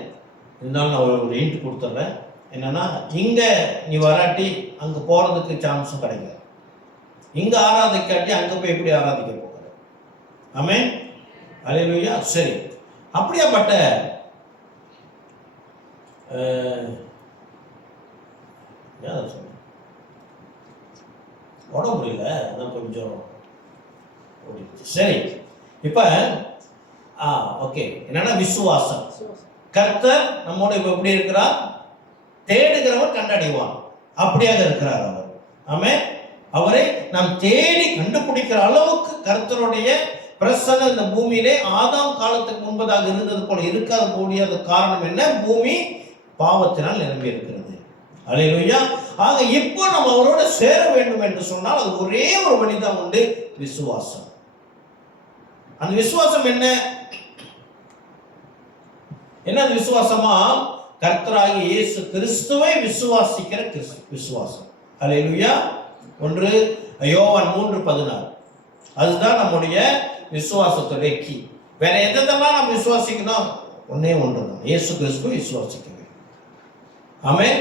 இருந்தாலும் நான் ஒரு இன்ட் கொடுத்துட்றேன். என்னன்னா, இங்கே நீ வராட்டி அங்கே போகிறதுக்கு சான்ஸும் கிடைக்காது. இங்கே ஆராதிக்காட்டி அங்கே போய் எப்படி ஆராதிக்க போகிற? ஆமென். அல்லேலூயா. சரி, அப்படியாப்பட்ட உடம்பு முடியல, அதான் கொஞ்சம் ஓடிடுச்சு. சரி, இப்போ ஓகே, என்னன்னா விசுவாசம். கர்த்தர் நம்மோட இப்போ எப்படி இருக்கிறார்? தேடுகிறவர் கண்டடைவான், அப்படியாக இருக்கிறார் அவர். ஆமென். அவரை நாம் தேடி கண்டுபிடிக்கிற அளவுக்கு கர்த்தருடைய பிரசன்னம் இந்த பூமியிலே ஆதாம் காலத்துக்கு முன்பதாக இருந்தது போல இருக்காத கூடியது. காரணம் என்ன? பூமி பாவத்தினால் நிரம்பி இருக்கிறது. அல்லேலூயா. ஆக இப்போ நம்ம அவரோட சேர வேண்டும் என்று சொன்னால் அது ஒரே ஒரு வழிதான் உண்டு, விசுவாசம். அந்த விசுவாசம் என்ன? என்ன விசுவாசமா? கர்த்தராகிய இயேசு கிறிஸ்துவை விசுவாசிக்கிற விசுவாசம். அல்லேலூயா. 1 யோவான் 3:16. அதுதான் நம்முடைய விசுவாசத்துடைய கீ. வேற எதெல்லாம் நம்ம விசுவாசிக்கணும்? ஒன்னே ஒன்று தான், இயேசு கிறிஸ்துவை விசுவாசிக்கவே. ஆமென்.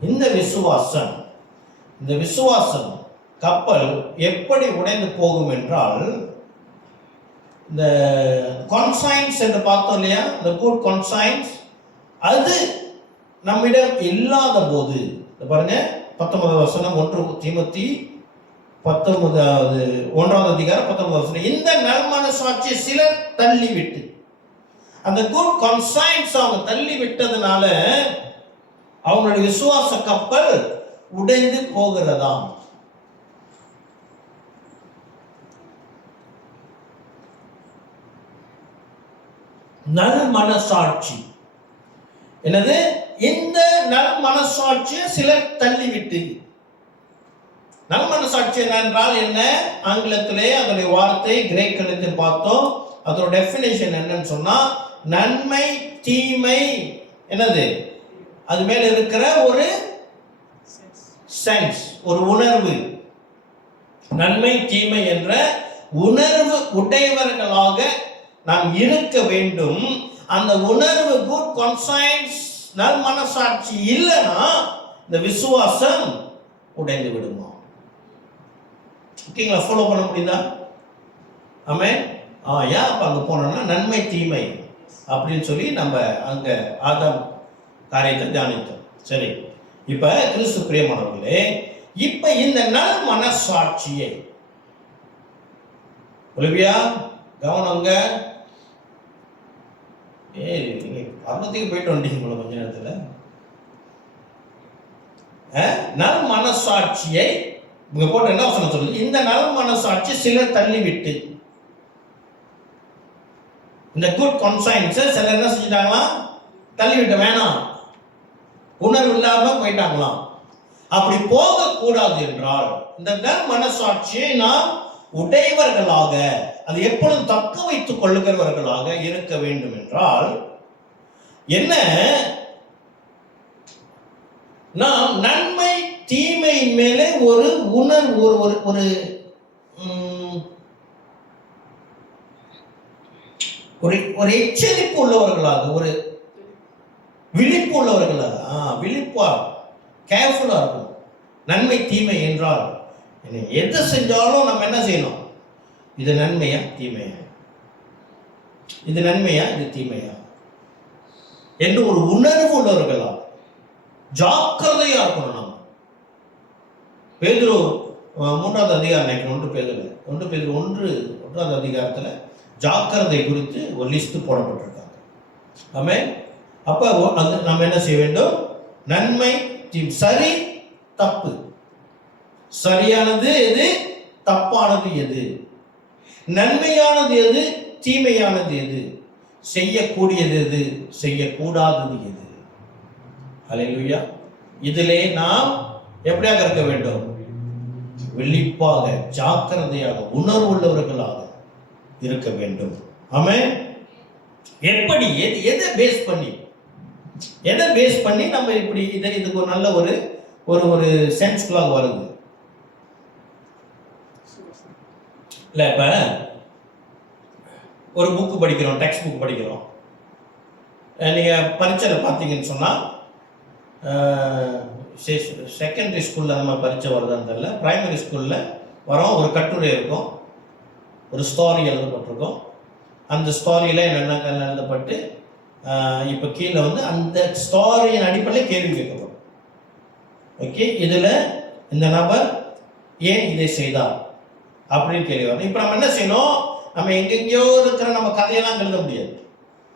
இந்த விசுவாசம் கப்பல் எப்படி உடைந்து போகும் என்றால், இந்த கான்சைன்ஸ் என்று பார்த்தோம் இல்லையா, இந்த குட் கான்சைன்ஸ், அது நம்மிடம் இல்லாத போது பாருங்க, 19வது வசனம் 1 தீமோத்தி 1வது அதிகாரம் 19வது வசனம். இந்த நல்மனசாட்சியை சிலர் தள்ளிவிட்டு அந்த குட் கான்சைன்ஸ் அவங்க தள்ளி விட்டதுனால அவங்களுடைய விசுவாச கப்பல் உடைந்து போகிறதாம். நல் மனசாட்சி என்னது? இந்த நல் மனசாட்சியை சிலர் தள்ளிவிட்டு. நல் மனசாட்சி என்றால் என்ன? ஆங்கிலத்திலே அதனுடைய வார்த்தை கிரேக்கத்தில் பார்த்தோம். அதோட டெஃபினேஷன் என்னன்னு சொன்னா, நன்மை தீமை என்னது, அது மேல இருக்கிற ஒரு சென்ஸ், ஒரு உணர்வு. நன்மை தீமை என்ற உணர்வு உடையவர்களாக நாம் இருக்க வேண்டும். அந்த உணர்வு குட் கான்சைன்ஸ் நல் மனசாட்சி இல்லைன்னா இந்த விசுவாசம் உடைந்து விடுமா? ஓகேங்களா? ஃபாலோ பண்ண முடியுதா? ஆமென். ஏன் அப்ப அங்க போனோம்னா நன்மை தீமை அப்படின்னு சொல்லி நம்ம அங்க ஆதாம் காரியத்தை தியானித்தோம். சரி, இப்ப கிறிஸ்து பிரியமானவர்களே, இப்ப இந்த நல் மனசாட்சியை ஒலிவியா கவனங்க. பர்வத்துக்கு போயிட்டு வந்துட்டீங்க கொஞ்ச நேரத்துல. நல் மனசாட்சியை இங்க போட்டு என்ன வசனம் சொல்லுது? இந்த நல் மனசாட்சி சிலர் தள்ளிவிட்டு, இந்த குட் கான்சைன்ஸ் சிலர் என்ன செஞ்சிட்டாங்களாம்? தள்ளிவிட்ட, வேணாம், உணர்வு இல்லாம போயிட்டாங்களாம். அப்படி போக கூடாது என்றால் இந்த நல் மனசாட்சியை நாம் உடையவர்களாக, அது எப்பொழுதும் தக்க வைத்துக் கொள்ளுகிறவர்களாக இருக்க வேண்டும் என்றால் என்ன? நாம் நன்மை தீமையின் மேலே ஒரு உணர்வு, ஒரு ஒரு எச்சரிப்பு உள்ளவர்களாக, ஒரு விழிப்பு உள்ளவர்களாக, விழிப்பா கேர்ஃபுல்லா இருக்கும். நன்மை தீமை என்றால் எது செஞ்சாலும் நம்ம என்ன செய்யணும்? இது நன்மையா தீமையா, இது நன்மையா இது தீமையா என்று ஒரு உணர்வு உள்ளவர்களா ஜாக்கிரதையா இருக்கணும். நம்ம பேதுரு 3வது அதிகாரம் 1 பேதுரு 1வது அதிகாரத்தில் ஜாக்கிரதை குறித்து ஒரு லிஸ்ட் போடப்பட்டிருக்காங்க. ஆமென். அப்ப அது நம்ம என்ன செய்ய வேண்டும்? நன்மை சரி தப்பு, சரியானது எது, தப்பானது எது, நன்மையானது எது, தீமையானது எது, செய்யக்கூடியது எது, செய்யக்கூடாதது எது. ஹல்லேலூயா. இதிலே நாம் எப்படியாக இருக்க வேண்டும்? விழிப்பாக, ஜாக்கிரதையாக, உணர்வுள்ளவர்களாக இருக்க வேண்டும். ஆமென். எப்படி, எதை பேஸ் பண்ணி நம்ம இப்படி இதுக்கு ஒரு நல்ல ஒரு சென்ஸ்குள்ளாக வருது இல்ல? இப்ப ஒரு புக்கு படிக்கிறோம், டெக்ஸ்ட் புக் படிக்கிறோம். நீங்க பரீட்சையில பார்த்தீங்கன்னு சொன்னா, செகண்டரி ஸ்கூல்ல நம்ம பரீட்சை வருதான்னு தெரியல, பிரைமரி ஸ்கூல்ல வரோம், ஒரு கட்டுரை இருக்கும், ஒரு ஸ்டோரி எழுதப்பட்டிருக்கும். அந்த ஸ்டோரியில என்னென்ன எழுதப்பட்டு இப்போ கீழே அந்த ஸ்டோரியின் அடிப்படையில் கேள்வி கேட்கப்படும். ஓகே, இதில் இந்த நபர் ஏன் இதை செய்தார் அப்படின்னு கேள்வி வரும். இப்போ நம்ம என்ன செய்யணும்? நம்ம எங்கெங்கேயோ இருக்கிற நம்ம கதையெல்லாம் எழுத முடியாது.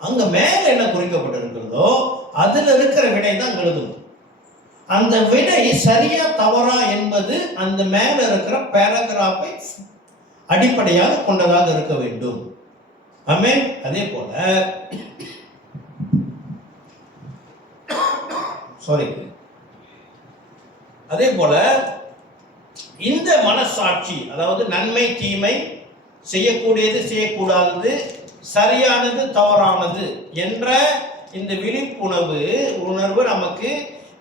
அங்கே மேலே என்ன குறிக்கப்பட்டிருக்கிறதோ அதில் இருக்கிற விடை தான் எழுதணும். அந்த விடை சரியா தவறா என்பது அந்த மேலே இருக்கிற பேராகிராஃபை அடிப்படையாக கொண்டதாக இருக்க வேண்டும். ஆமென். அதே போல இந்த மனசாட்சி, அதாவது நன்மை தீமை, செய்யக்கூடியது செய்யக்கூடாதது, சரியானது தவறானது என்ற இந்த உணர்வு நமக்கு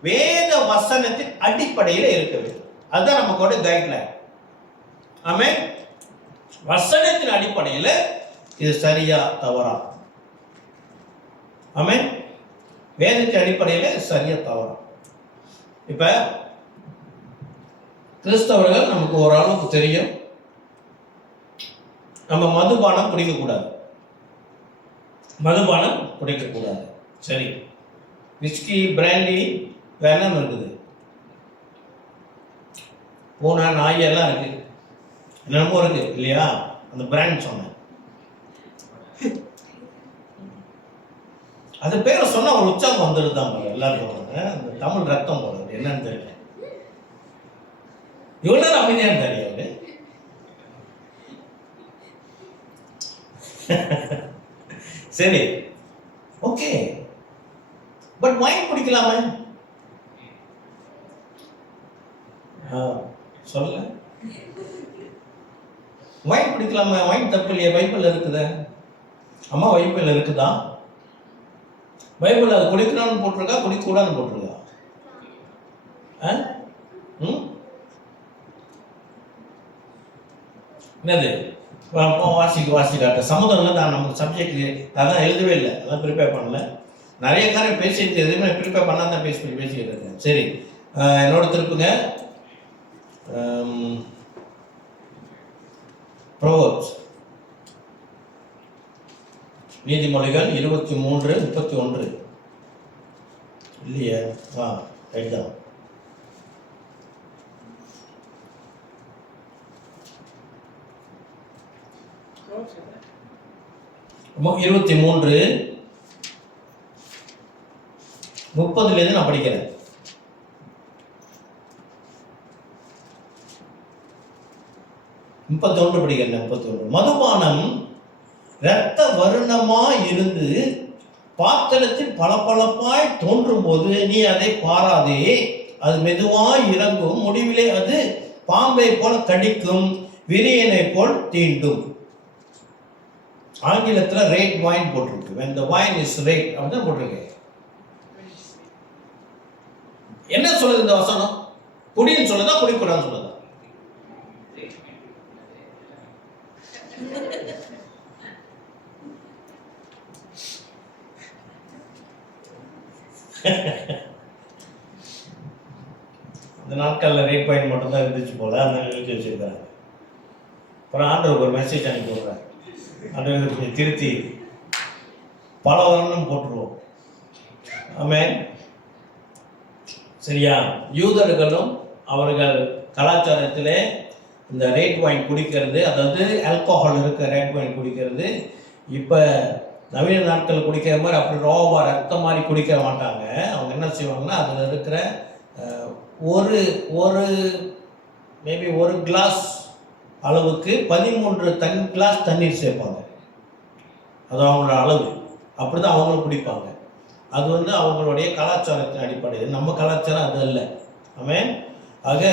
வேத வசனத்தின் அடிப்படையில் இருக்க வேண்டும். அதுதான் நமக்கு கைட்லைன். ஆமென். வசனத்தின் அடிப்படையில் இது சரியா தவறா. ஆமென். வேதத்தின் அடிப்படையில் சரியா தவறா. இப்ப கிறிஸ்தவர்கள் நமக்கு ஓரளவுக்கு தெரியும், நம்ம மதுபானம் குடிக்கக்கூடாது. சரி, விஸ்கி, பிராண்டி வேணாம் இருக்குது, பூனை, நாய் எல்லாம் இருக்கு, என்னமோ இருக்கு இல்லையா? அந்த பிராண்ட் சொன்னேன். அது பேரை சொன்னால் ஒரு உற்சாகம் வந்துடுதான் எல்லாருக்கும். அந்த தமிழ் ரத்தம் போடுறது என்னன்னு தெரியல. இவ்வளோ நேரம் அமைதியான்னு தெரியும் அவரு. சரி, ஓகே. But wine குடிக்கலாமே? சொல்ல வைன் குடிக்கலாமா? வைன் தப்பு இல்லையா? பைபிள் இருக்குதா? அம்மா பைபிள் இருக்குதா? பைபிள் அது குடிக்கணும்னு போட்டிருக்கா, குடிக்கூடாதுன்னு போட்டிருக்கா? என்னது வாசிக்காட்ட சமுதாயம் தான் நமக்கு சப்ஜெக்ட். அதான் எழுதவே இல்லை, அதான் ப்ரிப்பேர் பண்ணல. நிறைய காரம் பேசிட்டு எதுவுமே ப்ரிப்பேர் பண்ணால் தான் பேசிக்கிட்டு இருக்கேன். சரி, என்னோட திருப்புங்க. Proverbs, நீதிமொழிகள் 23:31 இல்லையா? ரைட் தான். Proverbs 23:30 நான் படிக்கிறேன். படிக்கிறேன். 31. மதுபானம் இரத்த வருணமாய் இருந்து பாத்திரத்தில் பளபளப்பாய் தோன்றும் போது நீ அதை பாராதே. அது மெதுவாய் இறங்கும், முடிவிலே அது பாம்பை போல் கடிக்கும், விரியனை போல் தீண்டும். ஆங்கிலத்தில் ரேட் வைன் போட்டிருக்கு. when the wine is red அப்படிதான் போட்டிருக்கு. என்ன சொல்லுது இந்த வசனம்? குடின்னு சொல்லுதா, குடிக்கூடாதுன்னு சொல்லுதா? இந்த நாட்களில் ரேட் பாயிண்ட் மட்டும்தான் இருந்துச்சு போல, அதனால எழுதி வச்சிருக்காங்க. அப்புறம் ஆண்டவருக்கு ஒரு மெசேஜ் அனுப்பி போடுறேன். ஆண்டவருக்கு கொஞ்சம் திருத்தி பல வருடம் போட்டுருவோம். ஆமென். சரியா? யூதர்களும் அவர்கள் கலாச்சாரத்திலே இந்த ரேட் வைன் குடிக்கிறது, அதாவது ஆல்கோஹால் இருக்க ரேட் வைன் குடிக்கிறது, இப்போ நவீன நாட்கள் குடிக்கிற மாதிரி அப்படி ரோவா ரத்தம் மாதிரி குடிக்க மாட்டாங்க. அவங்க என்ன செய்வாங்கன்னா, அதில் இருக்கிற மேபி ஒரு கிளாஸ் அளவுக்கு 13 கிளாஸ் தண்ணீர் சேர்ப்பாங்க. அது அவங்களோட அளவு. அப்படி தான் அவங்களும் குடிப்பாங்க. அது அவங்களுடைய கலாச்சாரத்தின் அடிப்படையில். நம்ம கலாச்சாரம் அது அல்ல. ஆமென். ஆக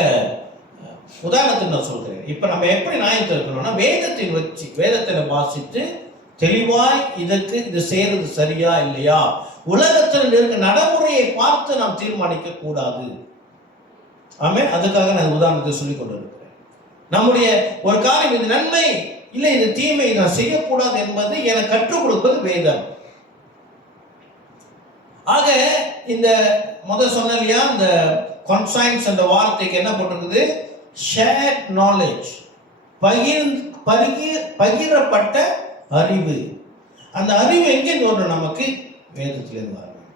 உதாரணத்துக்கு நான் சொல்கிறேன். இப்போ நம்ம எப்படி நியாயத்தை இருக்கணும்னா, வேதத்தில் வாசித்து தெளிவாய் இது செய்யறது சரியா இல்லையா, உலகத்தில் இருக்க நடைமுறையை பார்த்து நாம் தீர்மானிக்க கூடாது. ஆமென். அதுக்காக நான் உதாரணத்தை சொல்லிக் கொண்டு இருக்கிறேன். நம்முடைய ஒரு காரியம் இது நன்மை இல்லை இது தீமை, நான் செய்யக்கூடாது என்பது எனக்கு கற்றுக் கொடுப்பது வேதம். ஆக இந்த சொன்ன இல்லையா, இந்த கான்சைன்ஸ் அந்த வார்த்தைக்கு என்ன போட்டிருக்குது? ஷேர்ட் நாலேஜ், பகிரப்பட்ட அறிவு. அந்த அறிவு எங்கே வரும்? நமக்கு வேதத்திலிருந்து வர வேண்டும்.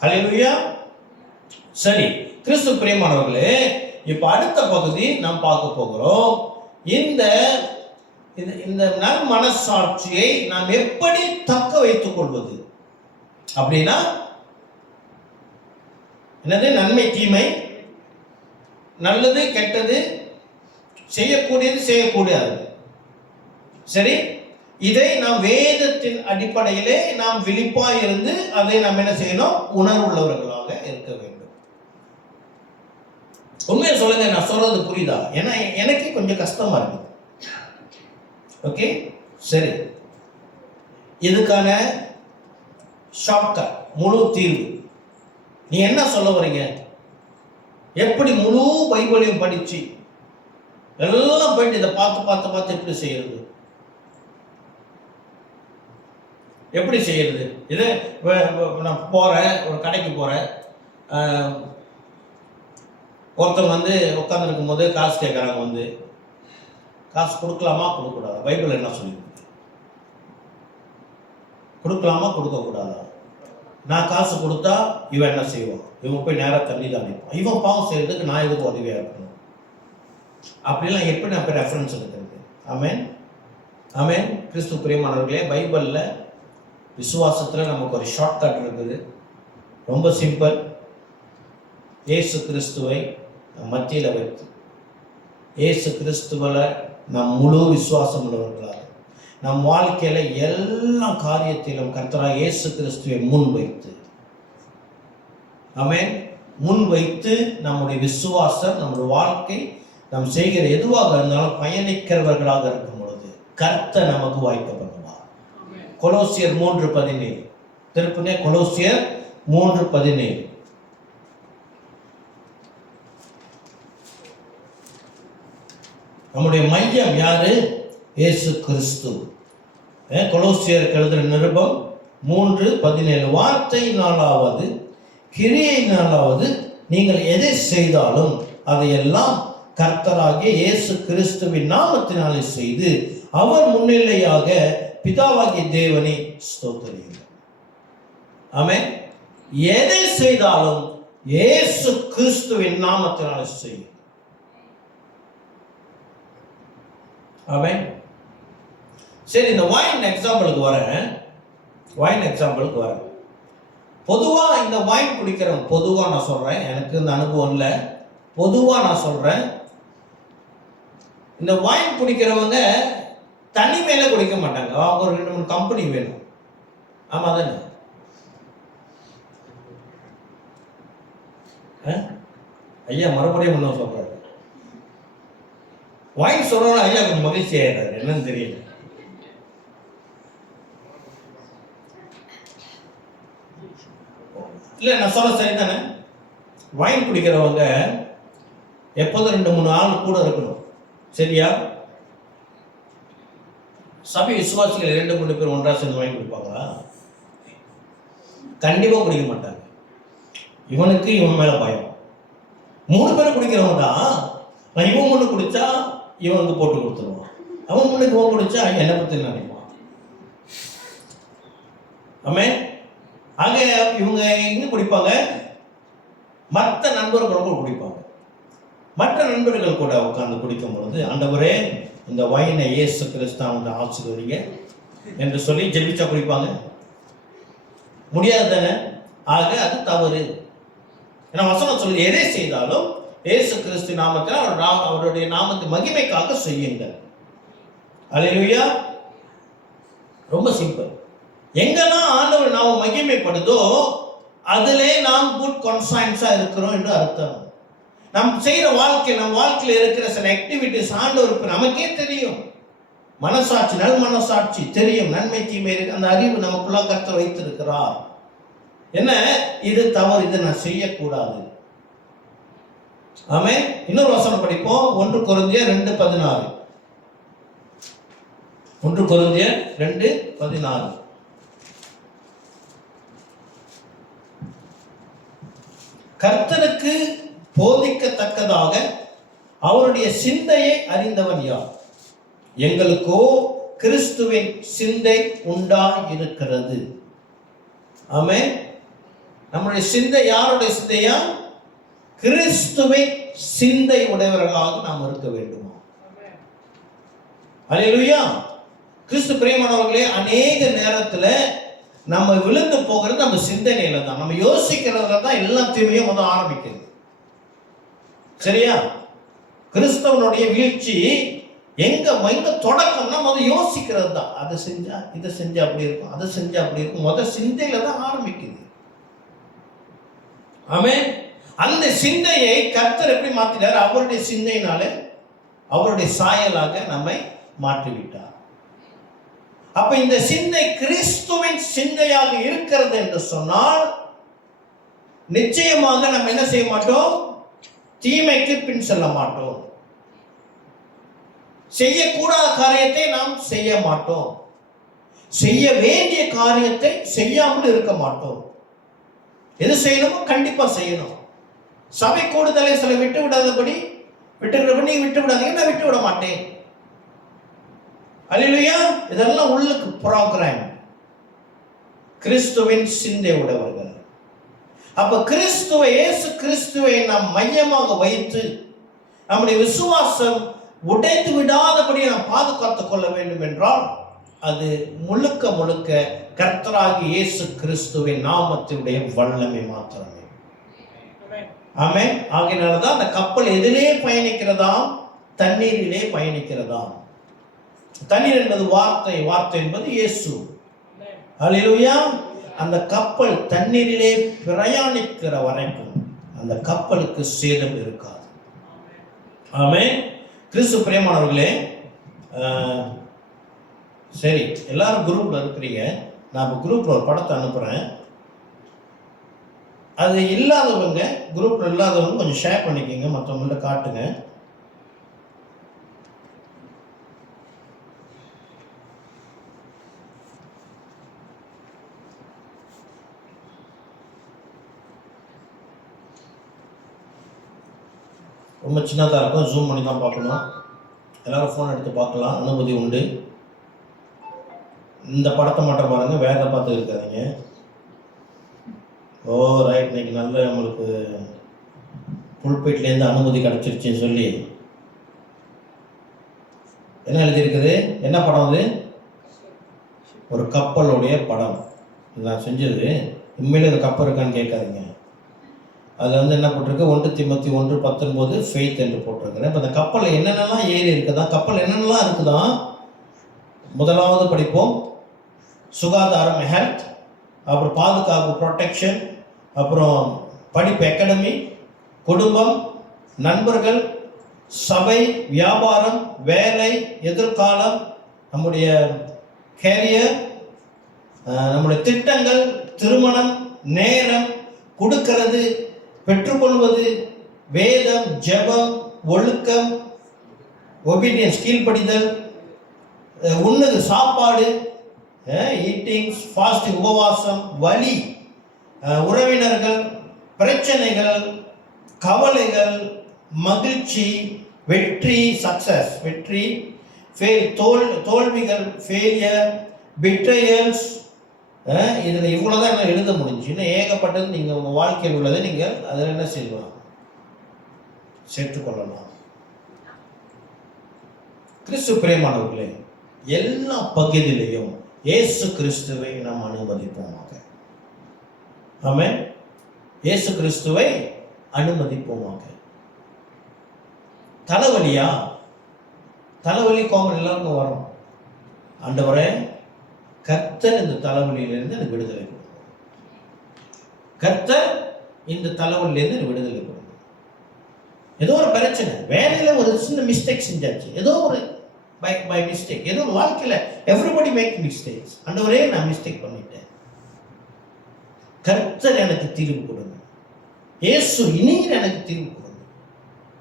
ஹல்லேலூயா. சரி, கிறிஸ்து பிரியமானவர்களே, இப்ப அடுத்த பகுதி நாம் பார்க்க போகிறோம். இந்த இந்த நல் மனசாட்சியை நாம் எப்படி தக்க வைத்துக் கொள்வது அப்படின்னா, என்னது? நன்மை தீமை, நல்லது கெட்டது, செய்யக்கூடியது செய்யக்கூடாது. சரி, இதை நாம் வேதத்தின் அடிப்படையிலே நாம் விழிப்பாய் இருந்து அதை நாம் என்ன செய்யணும்? உணர்வுள்ளவர்களாக இருக்க வேண்டும். உண்மையை சொல்லுங்க, நான் சொல்றது புரியுதா? ஏன்னா எனக்கு கொஞ்சம் கஷ்டமா இருக்கு. ஓகே, சரி. இதுக்கான ஷார்ட்கட், முழு தீர்வு. நீ என்ன சொல்ல வரீங்க? எப்படி முழு பைபிளையும் படிச்சு எல்லாம் போயிட்டு இதை பார்த்து எப்படி செய்யறது? எப்படி செய்யறது? இது நான் போறேன், ஒரு கடைக்கு போறேன், ஒருத்தவங்க உட்காந்துருக்கும் போது காசு கேட்குறாங்க. காசு கொடுக்கலாமா கொடுக்கக்கூடாதா? பைபிள் என்ன சொல்லியிருக்கு? கொடுக்கலாமா கொடுக்கக்கூடாதா? நான் காசு கொடுத்தா இவன் என்ன செய்வான்? இவன் போய் நேராக தண்ணி தான் அடிப்பான். இவன் பாவம் செய்யறதுக்கு நான் எதுக்கு உதவியாக இருக்கணும்? அப்படிலாம் எப்படி நான் போய் ரெஃபரன்ஸ் எடுக்கிறது? ஆமென். ஆமென். கிறிஸ்து பிரியமானவர்களே, பைபிளில் விசுவாசத்தில் நமக்கு ஒரு ஷார்ட்கட் இருக்குது. ரொம்ப சிம்பிள். இயேசு கிறிஸ்துவை மத்தியில் வைத்து இயேசு கிறிஸ்துவில் நம் முழு விசுவாசம் உள்ளவர்களாக நம் வாழ்க்கையில் எல்லா காரியத்திலும் கர்த்தராகிய இயேசு கிறிஸ்துவை முன் வைத்து, ஆமென், முன் வைத்து நம்முடைய விசுவாசம், நம்முடைய வாழ்க்கை, நாம் செய்கிற எதுவாக இருந்தாலும் பயணிக்கிறவர்களாக இருக்கும் பொழுது கர்த்தர் நமக்கு வாய்ப்பு பண்ணுவார். கொலோசியர் 3:17 திருப்புனே, கொலோசியர் 3:17. நம்முடைய மையம் யாரு? இயேசு கிறிஸ்து. கொலோசியர் எழுதுகிற நிருபம் 3:17, வார்த்தையினாலாவது கிரியையினாலாவது நீங்கள் எதை செய்தாலும் அதையெல்லாம் கர்த்தராகிய இயேசு கிறிஸ்துவின் நாமத்தினாலே செய்து அவர் முன்னிலையாக பிதாவாகிய தேவனை ஸ்தோத்திரியுங்கள். ஆமென். எதை செய்தாலும் இயேசு கிறிஸ்துவின் நாமத்தினாலே செய்யும். ஆமென். சரி, இந்த வைன் எக்ஸாம்பிளுக்கு வரேன். பொதுவாக இந்த வைன் குடிக்கிறவங்க, பொதுவாக நான் சொல்கிறேன், எனக்கு இந்த அனுபவம் இல்லை, பொதுவாக நான் சொல்கிறேன், இந்த வைன் குடிக்கிறவங்க தனிமையில குடிக்க மாட்டாங்க. அவங்க ஒரு 2-3 கம்பெனி வேணும். ஆமாம் தானே? ஐயா மறுபடியும் ஒன்றும் சொல்கிறாரு. வைன் சொல்கிறோம், ஐயா கொஞ்சம் மகிழ்ச்சி ஆயிடுறாரு, என்னன்னு தெரியல. இல்லை, நான் சொல்ல சரிதானே? வைன் குடிக்கிறவங்க எப்போதும் 2-3 ஆள் கூட இருக்கணும். சரியா? சபை விசுவாசிகள் 2-3 பேர் ஒன்றா சேர்ந்து வைன் குடிப்பாங்களா? கண்டிப்பாக குடிக்க மாட்டாங்க. இவனுக்கு இவன் மேலே பயம். 3 பேர் குடிக்கிறவங்க தான். நான் இவன் முன்னு குடித்தா இவனுக்கு போட்டு கொடுத்துருவான், அவன் முன்னுக்கு இவன் குடித்தா என்னை பற்றி நினைப்பான். ஆமென். ஆக இவங்க எங்க குடிப்பாங்க? மற்ற நண்பர்கள் கூட குடிப்பாங்க. மற்ற நண்பர்கள் கூட உட்கார்ந்து குடிக்கும் பொழுது, ஆண்டவரே இந்த வைனை இயேசு கிறிஸ்துவின் ஆசீர்வதிங்க என்று சொல்லி ஜெபிச்சா குடிப்பாங்க? முடியாது தானே? ஆக அது தவறு. ஏன்னா வசனம் சொல்லி எதை செய்தாலும் இயேசு கிறிஸ்து நாமத்தில் அவருடைய நாமத்தை மகிமைக்காக செய்யுங்கள். அல்லேலூயா. ரொம்ப சிம்பிள். எங்கெல்லாம் ஆண்டவர் நாம மகிமைப்படுதோ அதிலே நாம் குட் கான்சைன்ஸா இருக்கிறோம் என்று அர்த்தம். நாம் செய்கிற நம் வாழ்க்கையில் இருக்கிற சில ஆக்டிவிட்டிஸ் ஆண்டவருக்கு நமக்கே தெரியும். மனசாட்சி, நல் மனசாட்சி தெரியும், நன்மை தீமை இருக்கு, அந்த அறிவு நமக்குள்ள கர்த்தர் வைத்திருக்கிறார். என்ன இது தவறு, இதை நான் செய்யக்கூடாது. ஆமென். இன்னொரு வசனம் படிப்போம். 1 கொரிந்தியர் 2:16. 1 கொரிந்தியர் 2:16. கர்த்தருக்கு போதிக்கத்தக்கதாக அவருடைய சிந்தையை அறிந்தவன் யார்? எங்களுக்கோ கிறிஸ்துவின் சிந்தை உண்டாயிருக்கிறது. ஆமென். நம்முடைய சிந்தை யாருடைய சிந்தையா? கிறிஸ்துவின் சிந்தை உடையவர்களாக நாம் இருக்க வேண்டுமா? அல்லேலூயா. கிறிஸ்து பிரியமானவர்களே, அநேக நேரத்தில் நம்ம விழுந்து போகிறது நம்ம சிந்தனையில தான், நம்ம யோசிக்கிறதுல தான் எல்லா தீமையும் முதல் ஆரம்பிக்குது. சரியா? கிறிஸ்தவனுடைய வீழ்ச்சி எங்க தொடக்கம்னா முதல் யோசிக்கிறது தான். அதை செஞ்சா இதை செஞ்சா அப்படி இருக்கும், அதை செஞ்சா அப்படி இருக்கும், முதல் சிந்தையில தான் ஆரம்பிக்குது. ஆமென். அந்த சிந்தையை கர்த்தர் எப்படி மாத்தினார்? அவருடைய சிந்தையினாலே அவருடைய சாயலாக நம்மை மாற்றிவிட்டார். அப்ப இந்த சிந்தை கிறிஸ்துவின் சிந்தையாக இருக்கிறது என்று சொன்னால் நிச்சயமாக நம்ம என்ன செய்ய மாட்டோம்? தீமைக்கு பின் செல்ல மாட்டோம். செய்யக்கூடாத காரியத்தை நாம் செய்ய மாட்டோம். செய்ய வேண்டிய காரியத்தை செய்யாமல் இருக்க மாட்டோம். எது செய்யணுமோ கண்டிப்பா செய்யணும். சபை கூடுதலை சில விட்டு விடாதபடி நீங்க விட்டு விடாதீங்க, நான் விட்டு விட மாட்டேன். அல்லேலூயா. இதெல்லாம் உள்ளுக்கு ப்ரோக்ராம். கிறிஸ்துவின் சிந்தை உடையவர்கள். அப்ப இயேசு கிறிஸ்துவை நாம் மையமாக வைத்து நம்முடைய விசுவாசம் உடைத்து விடாதபடி நாம் பாதுகாத்துக் கொள்ள வேண்டும் என்றால் அது முழுக்க கர்த்தராகிய இயேசு கிறிஸ்துவின் நாமத்தினுடைய வல்லமை மாத்திரமே. ஆமென். ஆகையினாலதான் அந்த கப்பல் எதிலே பயணிக்கிறதாம்? தண்ணீரிலே பயணிக்கிறதாம். தண்ணீர் என்பது வார்த்தை, வார்த்தை என்பது இயேசு. அல்லேலூயா. அந்த கப்பல் தண்ணீரிலே பிரயாணிக்கிற வரைக்கும் அந்த கப்பலுக்கு சேதம் இருக்காது. ஆமென். கிறிஸ்து பிரியமானவர்களே, சரி, எல்லாரும் குரூப்ல இருக்கிறீங்க. நான் குரூப்ல ஒரு படத்தை அனுப்புறேன். அது இல்லாதவங்க, குரூப்ல இல்லாதவங்க கொஞ்சம் ஷேர் பண்ணிக்கோங்க, மற்றவங்கள்ட்ட காட்டுங்க. ரொம்ப சின்னதாக இருக்கும், ஜூம் பண்ணி தான் பார்க்கணும். எல்லாரும் ஃபோன் எடுத்து பார்க்கலாம், அனுமதி உண்டு. இந்த படத்தை மட்டும் பாருங்கள், வேற பார்த்து இருக்காதீங்க. ஓ ரைட், இன்னைக்கு நல்ல நம்மளுக்கு புல்பீட்லேருந்து அனுமதி கிடச்சிருச்சுன்னு சொல்லி என்ன எழுதியிருக்குது? என்ன படம் அது? ஒரு கப்பலுடைய படம். நான் செஞ்சது உண்மையிலே அந்த கப்பல் இருக்கான்னு கேட்காதீங்க. அதில் என்ன போட்டிருக்கு? 1 தீமோத்தேயு 1:19 ஃபெய்த் என்று போட்டிருக்கிறேன். இப்போ அந்த கப்பலில் என்னென்னலாம் ஏறி இருக்குதா, கப்பல் என்னென்னலாம் இருக்குதான்? முதலாவது படிப்போம். சுகாதாரம், ஹெல்த், அப்புறம் பாதுகாப்பு, ப்ரொடெக்ஷன், அப்புறம் படிப்பு, அகாடமி, குடும்பம், நண்பர்கள், சபை, வியாபாரம், வேலை, எதிர்காலம், நம்முடைய கேரியர், நம்முடைய திட்டங்கள், திருமணம், நேரம், கொடுக்கிறது, பெற்றுக்கொள்வது, வேதம், ஜெபம், ஒழுக்கம், ஒபீடியன்ஸ், கீழ்ப்படிதல், உண்ணுது, சாப்பாடு, ஈட்டிங்ஸ், ஃபாஸ்டிங், உபவாசம், வலி, உறவினர்கள், பிரச்சனைகள், கவலைகள், மகிழ்ச்சி, வெற்றி, சக்சஸ், வெற்றி, தோல்விகள், ஃபெயிலியர், பிட்ரையல்ஸ். இதில் இவ்வளோதான் என்ன எழுத முடிஞ்சு. இன்னும் ஏகப்பட்டது நீங்கள் உங்கள் வாழ்க்கையில் உள்ளதை நீங்கள் அதில் என்ன செய்யலாம்? சேர்த்துக்கொள்ளலாம். கிறிஸ்து பிரியமானவர்களே, எல்லா பகுதியிலையும் இயேசு கிறிஸ்துவை நாம் அனுமதிப்போமாக. ஆமென். இயேசு கிறிஸ்துவை அனுமதிப்போமாக. தலைவலியா? தலைவலி கோபம் எல்லாருக்கும் வரும். ஆண்டவரே, கர்த்தர் இந்த தலைவலியிலிருந்து எனக்கு விடுதலை கொடுக்கும். கர்த்தர் இந்த தலைவலியிலிருந்து எனக்கு விடுதலை கொடுக்கும். ஏதோ ஒரு பிரச்சனை, வேலையில் ஒரு சின்ன மிஸ்டேக் செஞ்சாச்சு, ஏதோ ஒரு பை மிஸ்டேக், ஏதோ ஒரு வாழ்க்கையில் எவ்ரிபடி மேக் மிஸ்டேக்ஸ். ஆண்டவரே, நான் மிஸ்டேக் பண்ணிட்டேன், கர்த்தர் எனக்கு தீர்வு கொடுங்க. இயேசு நீர் எனக்கு தீர்வு கொடுங்க.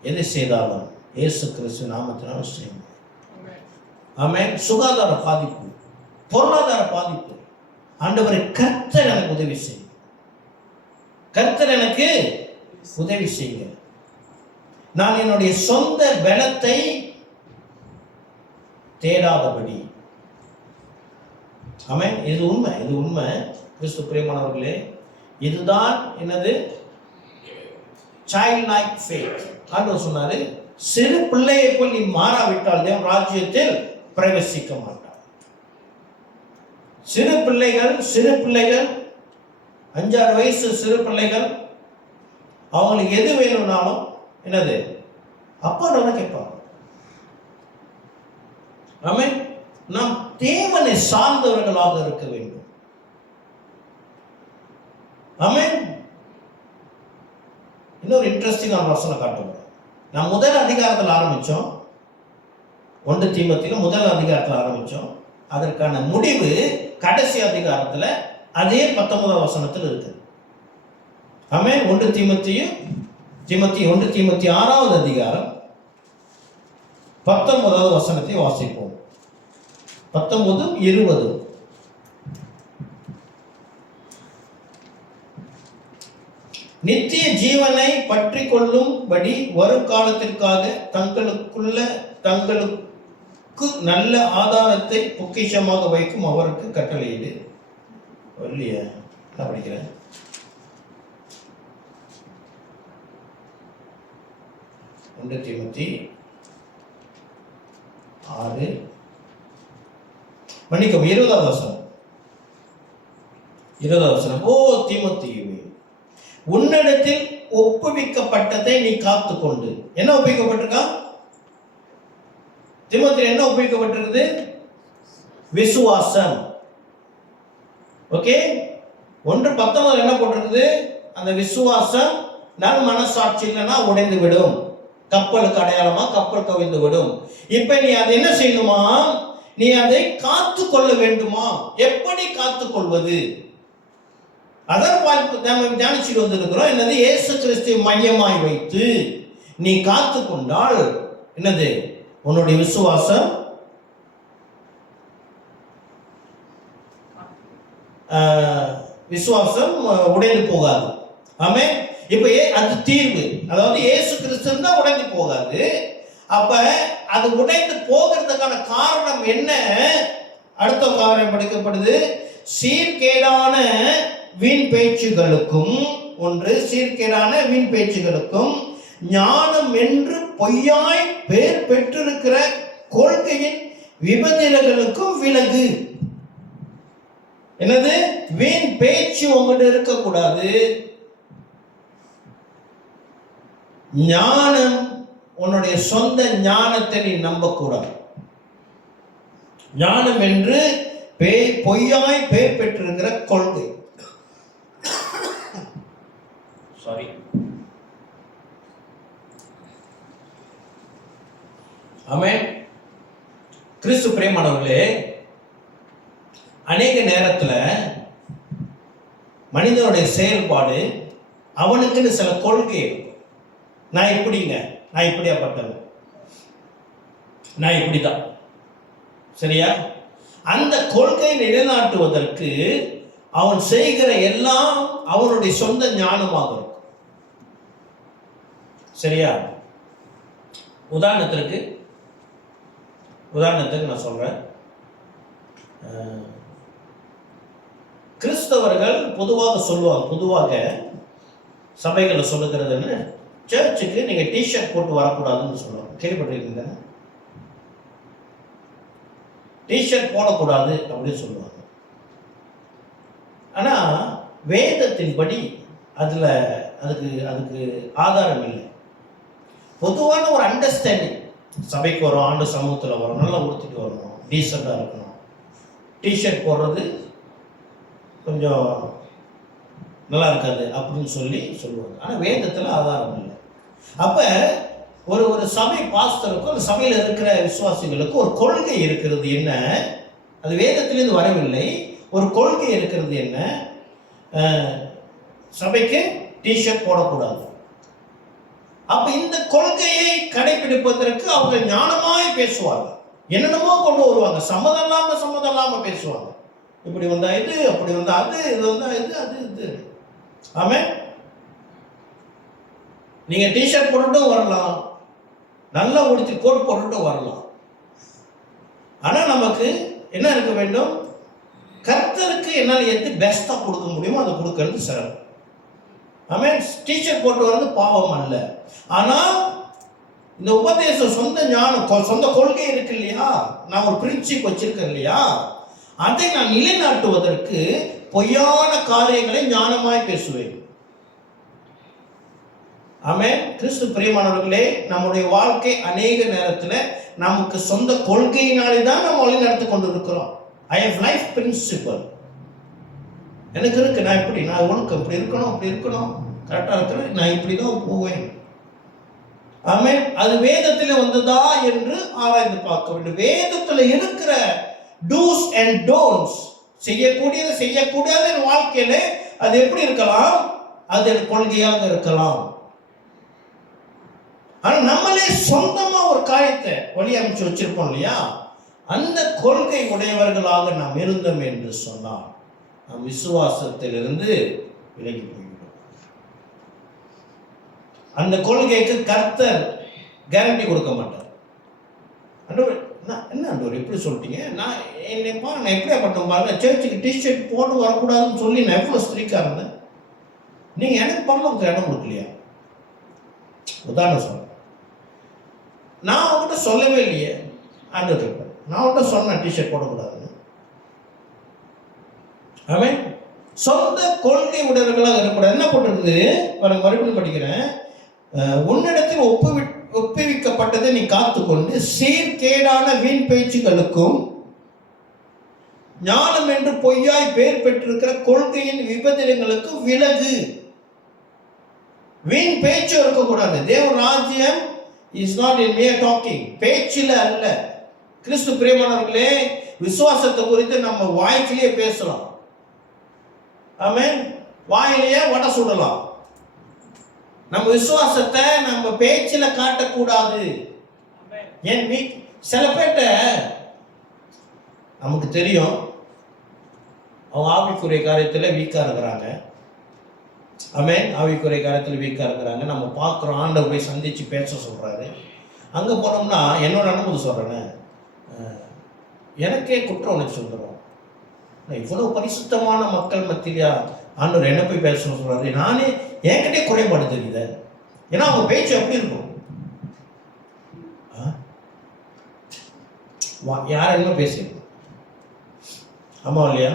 எதை செய்தாலும் இயேசு கிறிஸ்து நாமத்தினால் செய்யுங்க. ஆமென். சுகாதார பாதிப்பு, பொருளாதார பாதிப்பு, ஆண்டவரை கர்த்தர் எனக்கு உதவி செய்யும், கர்த்தர் எனக்கு உதவி செய்யுங்க. நான் என்னுடைய சொந்த பலத்தை தேடாதபடி. ஆமென். இது உண்மை, இது உண்மை. கிறிஸ்து பிரியமானவர்களே, இதுதான் என்னது? Child like faith. ஆண்டவர் சொன்னாரு, சிறு பிள்ளையை போல் நீ மாறாவிட்டால் தேவன் ராஜ்யத்தில் பிரவேசிக்க மாட்டார். சிறு பிள்ளைகள் 5-6 வயசு சிறு பிள்ளைகள், அவங்களுக்கு எது வேணும்னாலும் என்னது? அப்பாவோட கேட்பாங்க. ஆமென். நாம் தேவனை சார்ந்தவர்களாக இருக்க வேண்டும். ஆமென். இன்னொரு இன்ட்ரெஸ்டிங்கான வசனம் காட்டுவோம். நான் முதல் அதிகாரத்தில் ஆரம்பித்தோம், 1 தீமோத்தேயுல முதல் அதிகாரத்தில் ஆரம்பித்தோம். அதற்கான முடிவு கடைசி அதிகாரத்தில் அதே 19ஆம் வசனத்தில் இருக்கு. ஆமென். 1 தீமோத்தேயு 6வது அதிகாரம் 19வது வசனத்தை வாசிப்போம். 19, 20. நித்திய ஜீவனை பற்றி கொள்ளும்படி வரும் காலத்திற்காக தங்களுக்கு நல்ல ஆதாரத்தை பொக்கிஷமாக வைக்கும் அவருக்கு கட்டளையிடு. இல்லையா? நான் படிக்கிறேன். தீமோத்தேயு 6 மன்னிக்கவும் 20வது வசனம். 20 ஓ தீமோத்தேயுவே, உன்னிடத்தில் ஒப்புவிக்கப்பட்டதை நீ காத்துக்கொண்டு. என்ன ஒப்புவிக்கப்பட்டிருக்கா? தீமோத்தேயு என்ன ஒப்புவிக்கப்பட்டிருக்குது? விசுவாசம். ஓகே, 1:19 என்ன போட்டிருக்குது? அந்த விசுவாசம் நல் மனசாட்சி இல்லைன்னா உடைந்து விடும், கப்பலுக்கு அடையாளமா கப்பல் கவிழ்ந்து விடும். இப்ப நீ அதை என்ன செய்யணுமா? நீ அதை காத்து கொள்ள வேண்டுமா? எப்படி காத்துக் கொள்வது? அதான் தியானிச்சுட்டு வந்திருக்கிறோம். என்னது? இயேசு கிறிஸ்துவை மையமாய் வைத்து நீ காத்து கொண்டால் என்னது? உன்னுடைய விசுவாசம் விசுவாசம் உடைந்து போகாது. ஆமே. இப்ப அது தீர்வு. அதாவது இயேசு கிறிஸ்து தான் உடைந்து போகாது. அப்ப அது உடைந்து போகிறதுக்கான காரணம் என்ன? அடுத்த காரணம் படிக்கப்படுது. சீர்கேடான வீண் பேச்சுகளுக்கும், ஒன்று சீர்கேடான வீண் பேச்சுகளுக்கும், ஞானம் என்று பொய்யாய் பேர் பெற்றிருக்கிற கொள்கையின் விபதிகளுக்கும் விலகு. என்னது? வீண் பேச்சு உங்ககிட்ட இருக்கக்கூடாது. ஞானம், உன்னுடைய சொந்த ஞானத்தை நீ நம்பக்கூடாது. ஞானம் என்று பொய்யாய் பேர் பெற்றிருக்கிற கொள்கை. சாரி. ஆமென். கிறிஸ்து பிரியமானவர்களே, அநேக நேரத்தில் மனிதனுடைய செயல்பாடு அவனுக்குன்னு சில கொள்கை. நான் இப்படிங்க, நான் இப்படியாப்பட்டவன், நான் இப்படிதான், சரியா? அந்த கொள்கையை நிலைநாட்டுவதற்கு அவன் செய்கிற எல்லாம் அவனுடைய சொந்த ஞானமாக இருக்கும். சரியா? உதாரணத்துக்கு நான் சொல்றேன். கிறிஸ்தவர்கள் பொதுவாக சொல்லுவாங்க, பொதுவாக சபைகளை சொல்லுகிறதுன்னு, சர்ச்சுக்கு நீங்க டிஷர்ட் போட்டு வரக்கூடாதுன்னு சொல்லுவாங்க. கேள்விப்பட்டிருக்கீங்க? டிஷர்ட் போடக்கூடாது அப்படின்னு சொல்லுவாங்க. ஆனா வேதத்தின்படி அதுக்கு ஆதாரம் இல்லை. பொதுவான ஒரு அண்டர்ஸ்டாண்டிங், சபைக்கு வரும், ஆண்டு சமூகத்தில் வரும், நல்லா உடுத்திட்டு வரணும், டீசெண்டாக இருக்கணும், டிஷர்ட் போடுறது கொஞ்சம் நல்லா இருக்காது அப்படின்னு சொல்லுவாங்க. ஆனால் வேதத்தில் ஆதாரம் இல்லை. அப்போ ஒரு சபை பாஸ்டருக்கும் அந்த சபையில் இருக்கிற விசுவாசிகளுக்கு ஒரு கொள்கை இருக்கிறது. என்ன? அது வேதத்திலிருந்து வரவில்லை. ஒரு கொள்கை இருக்கிறது. என்ன? சபைக்கு டிஷர்ட் போடக்கூடாது. அப்ப இந்த கொள்கையை கடைபிடிப்பதற்கு அவங்க ஞானமாய் பேசுவாங்க, என்னென்னமோ கொண்டு வருவாங்க, சம்மதம் இல்லாம பேசுவாங்க. இப்படி வந்தா இது, அப்படி வந்தா அது, இது வந்தா இது, அது இது. ஆமே. நீங்க டிஷர்ட் போட்டுட்டும் வரலாம், நல்லா உடுத்தி கோட் போட்டுட்டும் வரலாம். ஆனா நமக்கு என்ன இருக்க வேண்டும்? கர்த்தருக்கு என்னால் எது பெஸ்டா கொடுக்க முடியுமோ அதை கொடுக்கறது சிறப்பு. ஆமே. டிஷர்ட் போட்டு வர்றது பாவம் அல்ல. ஆனா இந்த உபதேசம் சொந்த ஞானம், சொந்த கொள்கை இருக்கு இல்லையா, நான் ஒரு பிரின்சிப் வச்சிருக்கேன் இல்லையா, அதை நான் நிலைநாட்டுவதற்கு பொய்யான காரியங்களை ஞானமாய் பேசுவேன். ஆமே. கிறிஸ்து பிரியமானவர்களே, நம்முடைய வாழ்க்கை அநேக நேரத்தில் நமக்கு சொந்த கொள்கையினாலே தான் நம்ம வழி நடத்தி கொண்டு இருக்கிறோம். ஐ ஹவ் லைஃப் பிரின்சிபல், எனக்கு இருக்கு, நான் இப்படி, நான் உனக்கு இப்படி இருக்கணும், அப்படி இருக்கணும், கரெக்டாக இருக்கிறேன், நான் இப்படி தான் போவேன். ஆமே. அது வேதத்தில் வந்ததா என்று ஆராய்ந்து பார்க்க வேண்டும். வேதத்தில் இருக்கிற டூஸ் அண்ட் டோன்ட்ஸ், செய்யக்கூடியது செய்யக்கூடாது என் வாழ்க்கையில அது எப்படி இருக்கலாம்? அது என் கொள்கையாக இருக்கலாம். ஆனா நம்மளே சொந்தமா ஒரு காரியத்தை வழி அமைச்சு வச்சிருப்போம் இல்லையா, அந்த கொள்கை உடையவர்களாக நாம் இருந்தோம் என்று சொன்னால் நாம் விசுவாசத்திலிருந்து விலகி போய்விடும். அந்த கொள்கைக்கு கர்த்தர் கேரண்டி கொடுக்க மாட்டார். என்ன ஆண்டவர் எப்படி சொல்லிட்டீங்க, நான் எப்படியா பட்டோம் பாருங்க, சர்ச்சுக்கு டிஷர்ட் போட்டு வரக்கூடாதுன்னு சொல்லி நான் எவ்வளோ ஸ்ட்ரிக்டாக இருந்தேன், நீங்கள் எனக்கு பரலோகத்துக்கு இடம் கொடுக்கலையா? உதாரணம் சொல்றேன், நான் அவங்ககிட்ட சொல்லவே இல்லையே, ஆண்டவர் கேட்பார், நான் அவங்ககிட்ட சொன்னேன் டிஷர்ட் போடக்கூடாதுன்னு. ஆமே. சொந்த கொள்கை உடையவர்களாக இருக்கக்கூடாது. என்ன போட்டிருக்குது மறுபடியும் படிக்கிறேன். உன்னிடத்தில் ஒப்புவிக்கப்பட்டதை நீ காத்துக்கொண்டு சீர்கேடான வீண் பேச்சுகளுக்கும் ஞானம் என்று பொய்யாய் பெயர் பெற்றிருக்கிற கொள்கையின் விபதிலங்களுக்கு விலகு. வீண் பேச்சு இருக்கக்கூடாது. தேவ ராஜ்யம் is not in mere talking, பேச்சில் அல்ல. கிறிஸ்து பிரியமானவர்களே, விசுவாசத்தை குறித்து நம்ம வாய்க்கிலேயே பேசலாம். ஆமென். வாயிலேயே வடை சுடலாம். நம்ம விசுவாசத்தை நம்ம பேச்சில் காட்டக்கூடாது. ஏன் சில பேர்ட்ட நமக்கு தெரியும் அவங்க ஆவிக்குரிய காரியத்தில் வீக்காக இருக்கிறாங்க. ஆமென். ஆவிக்குரிய காரியத்தில் வீக்காக இருக்கிறாங்க. நம்ம பார்க்குறோம், ஆண்டவர் போய் சந்தித்து பேச சொல்கிறாரு. அங்கே போனோம்னா என்னோட அனுமதி சொல்கிறேன்னு எனக்கே குற்றம் உணர்ச்சி சொல்கிறோம். இவ்வளோ பரிசுத்தமான மக்கள் மத்தியிலையா ஆண்டவர் என்ன போய் பேச சொல்கிறாரு? நானே என்கிட்டே குறைபாடு தெரியுது. ஏன்னா அவங்க பேச்சு எப்படி இருக்கும்? யார் என்ன பேசியிருக்கோம்? ஆமா இல்லையா?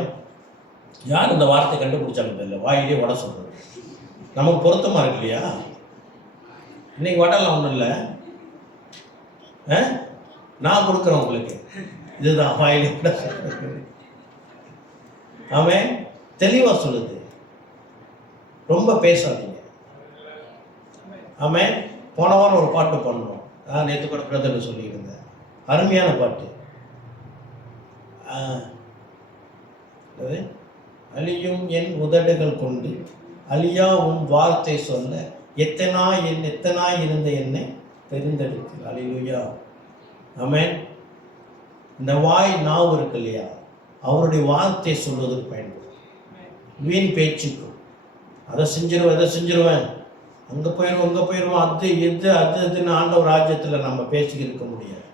யார் இந்த வார்த்தை கண்டுபிடிச்சாங்க தெரியல. வாயிலே வடை சொல்றது நமக்கு பொருத்தமா இருக்கு இல்லையா? இன்னைக்கு வடைலாம் ஒன்றும் இல்லை, நான் கொடுக்குறேன் உங்களுக்கு. இதுதான் வாயிலே வடை சொல்றது. ஆமென். தெளிவா சொல்லுது, ரொம்ப பேசாதீங்க. ஆமென். போன வாரம் ஒரு பாட்டு பண்ணணும். நேற்று கூட பிரதர் சொல்லியிருந்தேன், அருமையான பாட்டு. அழியும் என் உதடுகள் கொண்டு அழியா உன் வார்த்தை சொல்ல எத்தனாய் இருந்த என்னை தெரிந்தெடுத்து. அல்லேலூயா. ஆமென். இந்த வாய் நாவு இருக்கு இல்லையா, அவருடைய வார்த்தை சொல்வதற்கு பயன்படும். வீண் பேச்சுக்கும் அதை செஞ்சிருவேன் அங்கே போயிடுவோம் அது இதுன்னு ஆண்டவர் ராஜ்யத்தில் நம்ம பேசிக்கிட்டு இருக்க முடியாது.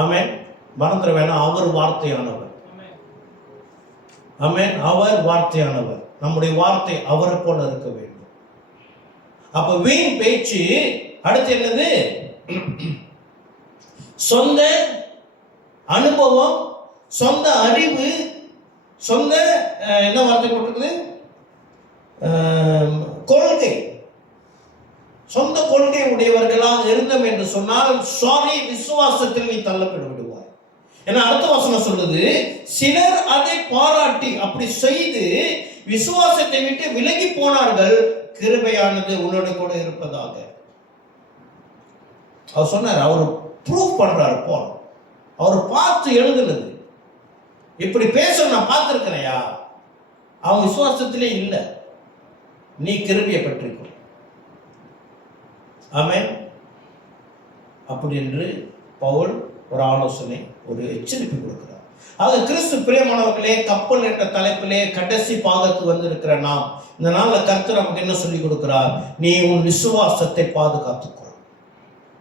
ஆமென். மறந்துட வேணாம், அவர் வார்த்தையானவர். ஆமென். அவர் வார்த்தையானவர். நம்முடைய வார்த்தை அவரை போல இருக்க வேண்டும். அப்ப வீண் பேச்சு. அடுத்து என்னது? சொந்த அனுபவம், சொந்த அறிவு, சொந்த என்ன வார்த்தை போட்டிருக்குது? கொள்கை. சொந்த கொள்கை உடையவர்களாக இருந்தோம் என்று சொன்னால் விசுவாசத்தில் நீ தள்ளப்பட்டு விடுவாய். ஏன்னா அடுத்த வசனம் சொல்லுது, சிலர் அதை பாராட்டி அப்படி செய்து விசுவாசத்தை விட்டு விலகி போனார்கள், கிருபையானது உன்னோட கூட இருப்பதாக. அவர் சொன்னார், அவர் ப்ரூவ் பண்றாரு போல். அவர் பார்த்து எழுதுனது. இப்படி பேச நான் பார்த்திருக்கிறேயா, அவன் விசுவாசத்திலே இல்லை, நீ கிருபையை பெற்றிருக்க. ஆமென். அப்படி என்று பவுல் ஒரு ஆலோசனை, ஒரு எச்சரிப்பு கொடுக்கிறார். ஆக கிறிஸ்து பிரியமானவர்களே, கப்பல் என்ற தலைப்பிலே கடைசி பாகத்துக்கு வந்திருக்கிற நாம் இந்த நாளில் கர்த்தர் நமக்கு என்ன சொல்லி கொடுக்கிறார்? நீ உன் விசுவாசத்தை பாதுகாத்துக்கொள்.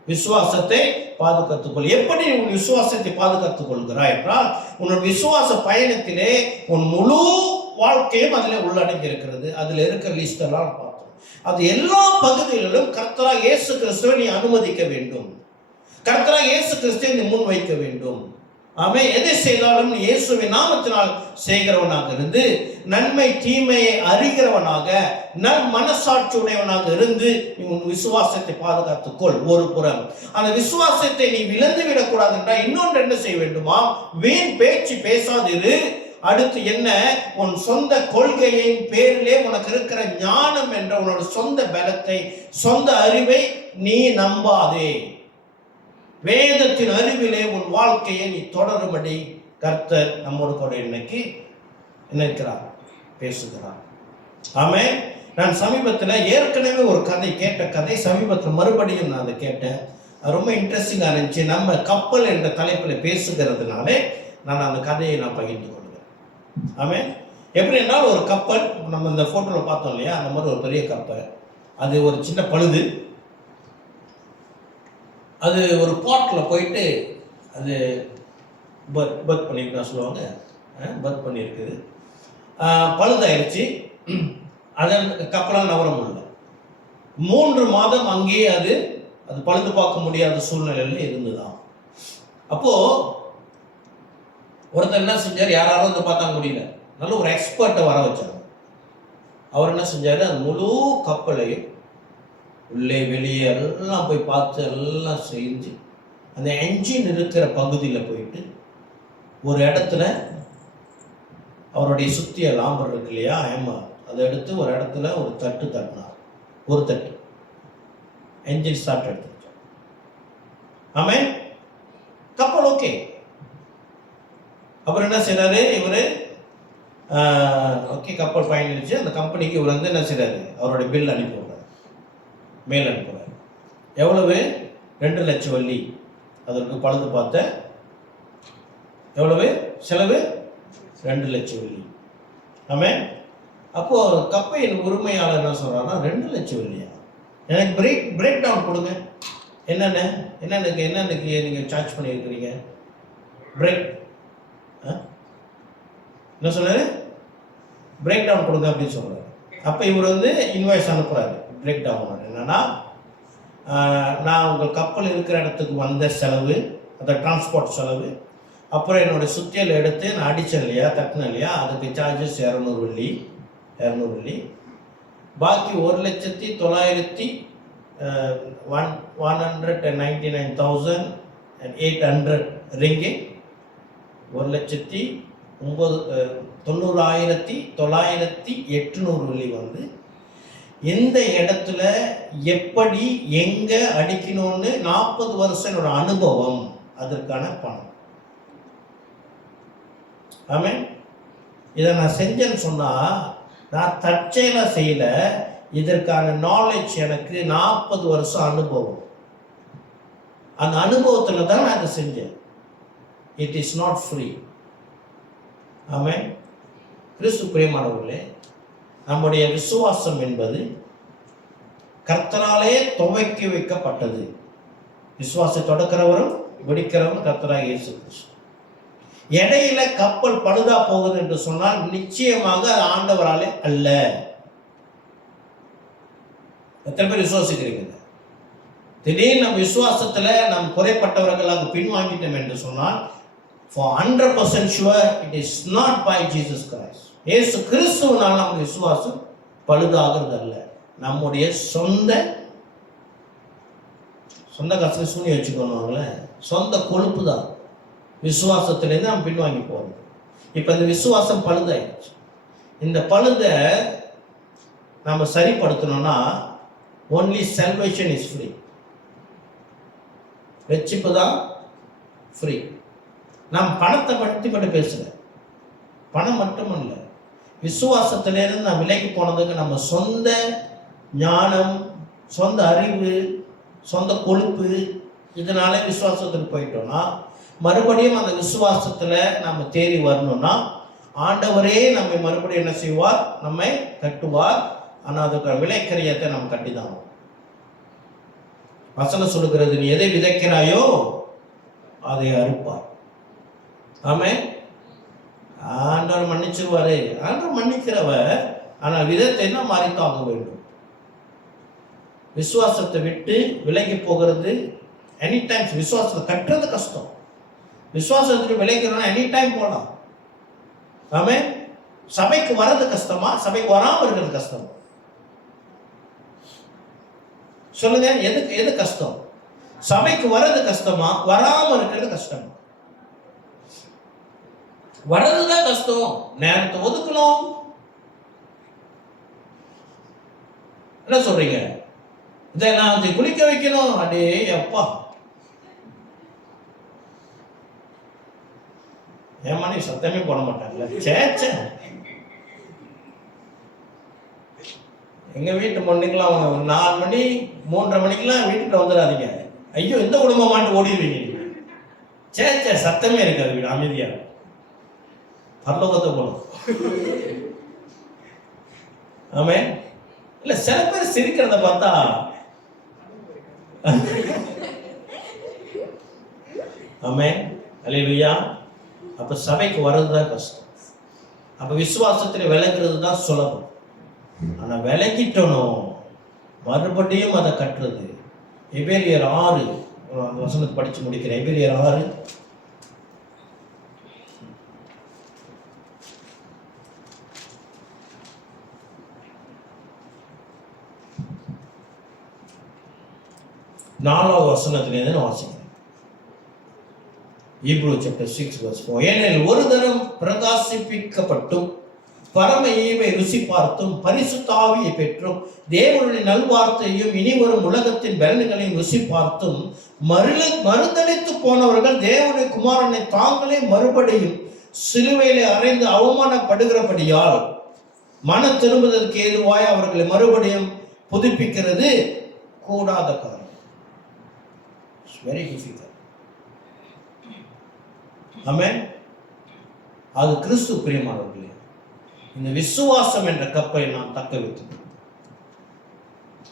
விசுவாசத்தை பாதுகாத்துக்கொள். எப்படி உன் விசுவாசத்தை பாதுகாத்துக் கொள்கிறாய் என்றால், உன் விசுவாச பயணத்திலே உன் முழு வாழ்க்கையும் அதில் உள்ளடங்கி இருக்கிறது. அதில் இருக்கிற லிஸ்ட் எல்லாம் பார்த்தோம். அது எல்லா பகுதிகளிலும் கர்த்தராகிய இயேசு கிறிஸ்துவை நீ அனுமதிக்க வேண்டும். கர்த்தராகிய இயேசு கிறிஸ்துவை நீ முன் வைக்க வேண்டும். ஆமென். எதை செய்தாலும் இயேசுவின் நாமத்தினால் செய்கிறவனாக இருந்து, நன்மை தீமையை அறிகிறவனாக, நல் மனசாட்சி உடையவனாக இருந்து நீ உன் விசுவாசத்தை பாதுகாத்துக்கொள். ஒரு புறம் அந்த விசுவாசத்தை நீ விழுந்து விடக்கூடாது என்றால் இன்னொன்று என்ன செய்ய வேண்டுமா? வீண் பேச்சு பேசாதிரு. அடுத்து என்ன? உன் சொந்த கொள்கையின் பேரிலே உனக்கு இருக்கிற ஞானம் என்ற உன்னோட சொந்த பலத்தை, சொந்த அறிவை நீ நம்பாதே. வேதத்தின் அறிவிலே உன் வாழ்க்கையை நீ தொடரும்படி கர்த்தர் நம்மோடு கூட இன்னைக்கு என்ன இருக்கிறார்? பேசுகிறார். ஆமென். நான் சமீபத்தில் ஏற்கனவே ஒரு கதை கேட்ட கதை, சமீபத்தில் மறுபடியும் நான் அதை கேட்டேன். ரொம்ப இன்ட்ரெஸ்டிங்காக இருந்துச்சு. நம்ம கப்பல் என்ற தலைப்பில் பேசுகிறதுனாலே நான் அந்த கதையை நான் பகிர்ந்து கொள்வேன். ஆமென். எப்படி என்றால், ஒரு கப்பல், நம்ம இந்த ஃபோட்டோவில் பார்த்தோம் இல்லையா, அந்த மாதிரி ஒரு பெரிய கப்பல். அது ஒரு சின்ன பழுது. அது ஒரு பாட்டில் போயிட்டு அது பர்த் பண்ணியிருக்கா சொல்லுவாங்க, பர்த் பண்ணியிருக்குது. பழுதாயிருச்சு. அதன் கப்பலால் நவர முடியல. 3 மாதம் அங்கேயே அது பழுது பார்க்க முடியாத சூழ்நிலையில் இருந்துதான். அப்போது ஒருத்தர் என்ன செஞ்சார், யாராலும் வந்து பார்த்தா முடியல, நல்ல ஒரு எக்ஸ்பர்ட்டை வர வச்சாங்க. அவர் என்ன செஞ்சார், அந்த முழு கப்பலையும் உள்ளே வெளியே எல்லாம் போய் பார்த்து எல்லாம் செஞ்சு அந்த என்ஜின் இருக்கிற பகுதியில் போயிட்டு ஒரு இடத்துல அவருடைய சுத்திய லாம்பர் இருக்கு இல்லையா, அதை எடுத்து ஒரு இடத்துல ஒரு தட்டு தட்டினார். ஒரு தட்டு என்ஜின் ஸ்டார்ட் எடுத்துச்சு. ஆமென். கப்பல் ஓகே. அப்புறம் என்ன செய்யறாரு இவரு, ஓகே கப்பல் பயணிச்சு அந்த கம்பெனிக்கு இவர் வந்து என்ன செய்யறாரு, அவருடைய பில் அனுப்பி விடுறாரு, மேல் அனுப்புறாரு. எவ்வளவு? 2 லட்சம் வெள்ளி. அதற்கு பழுது பார்த்த எவ்வளவு செலவு? 2 லட்சம் வெள்ளி. ஆமென். அப்போ கப்பையின் உரிமையாளர் என்ன சொல்றாருன்னா, 2 லட்சம் வெள்ளியா, எனக்கு பிரேக் டவுன் கொடுங்க, என்னென்னக்கு நீங்கள் சார்ஜ் பண்ணியிருக்கிறீங்க, பிரேக் என்ன சொன்னார், பிரேக் டவுன் கொடுங்க அப்படின்னு சொல்கிறார். அப்போ இவர் வந்து இன்வாய்ஸ் அனுப்புகிறாரு. பிரேக் டவுன் என்னன்னா, நான் உங்கள் கப்பல் இருக்கிற இடத்துக்கு வந்த செலவு, அந்த டிரான்ஸ்போர்ட் செலவு, அப்புறம் என்னோடய சுத்தியல் எடுத்து நான் அடித்தேன் இல்லையா, தட்டினேன் இல்லையா, அதுக்கு சார்ஜஸ் 200 வெள்ளி. பாக்கி 1,199,800 ரிங்கிட், 1,90,908 வெள்ளி வந்து இந்த இடத்துல எப்படி எங்கே அடிக்கணும்னு 40 வருஷம் என்னோட அனுபவம், அதற்கான பணம். ஆமென். இதை நான் செஞ்சேன்னு சொன்னால் நான் தற்செயலாக செய்யல, இதற்கான நாலேஜ் எனக்கு 40 வருஷம் அனுபவம். அந்த அனுபவத்தில் தான் நான் இதை செஞ்சேன். It is not free. Amen. கிறிஸ்து பிரியமானவர்களே, நம்முடைய விசுவாசம் என்பது கர்த்தராலே துவக்கி வைக்கப்பட்டது. விசுவாசத்தை தொடக்கிறவரும் வெடிக்கிறவரும் கர்த்தராகிய இயேசு கிறிஸ்து. இடையில கப்பல் பழுதா போகுது என்று சொன்னால் நிச்சயமாக ஆண்டவராலே அல்ல. எத்தனை பேர் விசுவாசிக்கிறீங்க? திடீர்னு நம்ம விசுவாசத்துல நாம் குறைப்பட்டவர்களாக பின்வாங்கிட்டோம் என்று சொன்னால் for 100% sure it is not by Jesus Christ. இயேசு கிறிஸ்துவினால் நம்முடைய விசுவாசம் பழுதாகிறது அல்ல. நம்முடைய சொந்த கசை சூனி வச்சுக்கணும்ல, சொந்த கொழுப்பு தான் விசுவாசத்திலேருந்து நம்ம பின்வாங்கி போகிறது. இப்போ இந்த விசுவாசம் பழுதாயிடுச்சு. இந்த பழுதை நம்ம சரிப்படுத்தணும்னா only salvation is free. ரட்சிப்பு தான் ஃப்ரீ. நாம் பணத்தை பற்றி மட்டும் பேசல, பணம் மட்டுமல்ல, விசுவாசத்திலேருந்து நான் விலைக்கு போனதுக்கு நம்ம சொந்த ஞானம், சொந்த அறிவு, சொந்த கொழுப்பு, இதனால விசுவாசத்துக்கு போயிட்டோம்னா மறுபடியும் அந்த விசுவாசத்தில் நம்ம தேறி வரணும்னா ஆண்டவரே நம்மை மறுபடியும் என்ன செய்வார், நம்மை கட்டுவார். ஆனால் அதுக்கு விலைக்கரியத்தை நம்ம கட்டிதான். வசனம் சொல்லுகிறது, நீ எதை விதைக்கிறாயோ அதை அறுப்பார். ஆமென். ஆண்டவர் மன்னிச்சிருவாரு. ஆண்டவர் மன்னிக்கிறவர், ஆனால் விதத்தை என்ன மாறித்தாக வேண்டும். விசுவாசத்தை விட்டு விலகி போகிறது எனி டைம். விசுவாசத்தை கட்டுறது கஷ்டம், விசுவாசத்துக்கு விளைக்கிறோம்னா எனி டைம் போகலாம். ஆமென். சபைக்கு வர்றது கஷ்டமா, சபைக்கு வராமல் இருக்கிறது கஷ்டமா? சொல்லுங்க, எது கஷ்டம்? சபைக்கு வர்றது கஷ்டமா, வராமல் இருக்கிறது கஷ்டமா? வர்றதுதான் கஷ்டம். நேரத்தை ஒதுக்கணும். என்ன சொல்றீங்க? இதை நான் குளிக்க வைக்கணும், அடே அப்பா, ஏமா நீ சத்தமே போட மாட்டாங்கல்ல. சேச்ச எங்க வீட்டு பொண்ணுக்கெல்லாம் 4 மணி 3:30 மணிக்கெல்லாம் வீட்டுக்கு வந்துடாதீங்க. ஐயோ இந்த குடும்பமாட்டு ஓடிடுவீங்க. சேச்ச சத்தமே இருக்காது, வீடு அமைதியா, பரலோகத்தை போகணும். ஆமே. இல்ல சில பேர் சிரிக்கிறத பார்த்தா ஆமே. அல்லேலூயா. அப்ப சபைக்கு வர்றதுதான் கஷ்டம். அப்ப விசுவாசத்தில் விளக்குறது தான் சுலபம். ஆனா விளக்கிட்டணும், மறுபடியும் அதை கட்டுறது. எபேலியர் 6 வசனத்தை படிச்சு முடிக்கிறேன். எபேலியர் 6 8 4வது வசனத்திலிருந்து நான் வாசிக்கிறேன். Hebrews chapter 6 verse 4. ஏனெனில் ஒரு தரம் பிரகாசிப்பிக்கப்பட்டும் பரம ஈவை ருசி பார்த்தும் பரிசுத்த ஆவியை பெற்றும் தேவனுடைய நல்வார்த்தையும் இனிவரும் உலகத்தின் பலன்களையும் ருசி பார்த்தும் மறுதலித்து போனவர்கள் தேவனுடைய குமாரனை தாங்களே மறுபடியும் சிலுவையிலே அறைந்து அவமானப்படுகிறபடியால் மன திரும்புவதற்கு ஏதுவாய் அவர்களை மறுபடியும் புதுப்பிக்கிறது கூடாத காரியம். Very difficult. ஆமென். அது கிறிஸ்து பிரியமானவர்களே, இந்த விசுவாசம் என்ற கப்பலை நாம் தக்க வைத்துக்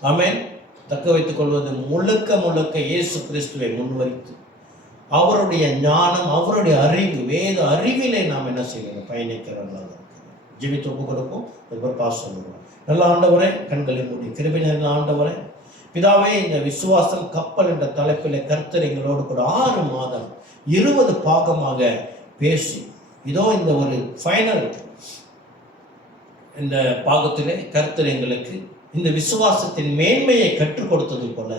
ஆமென் தக்க வைத்துக் கொள்வது முழுக்க முழுக்க இயேசு கிறிஸ்துவை முன்வைத்து அவருடைய ஞானம், அவருடைய அறிவு, வேத அறிவிலே நாம் என்ன செய்யணும், பயணிக்கிறவர்களாக இருக்கிறோம். ஜெபித்து ஒப்பு கொடுப்போம். பாஸ் சொல்லுவோம். நல்ல ஆண்டவரே, கண்களை மூடி கிருபை நிறைந்த ஆண்டவரே, பிதாவே, இந்த விசுவாசம் கப்பல் என்ற தலைப்பில் கர்த்தர் எங்களோடு கூட 6 மாதம் 20 பாகமாக பேசி, இதோ இந்த ஒரு ஃபைனல் இந்த பாகத்திலே கர்த்தர் எங்களுக்கு இந்த விசுவாசத்தின் மேன்மையை கற்றுக் கொடுத்தது போல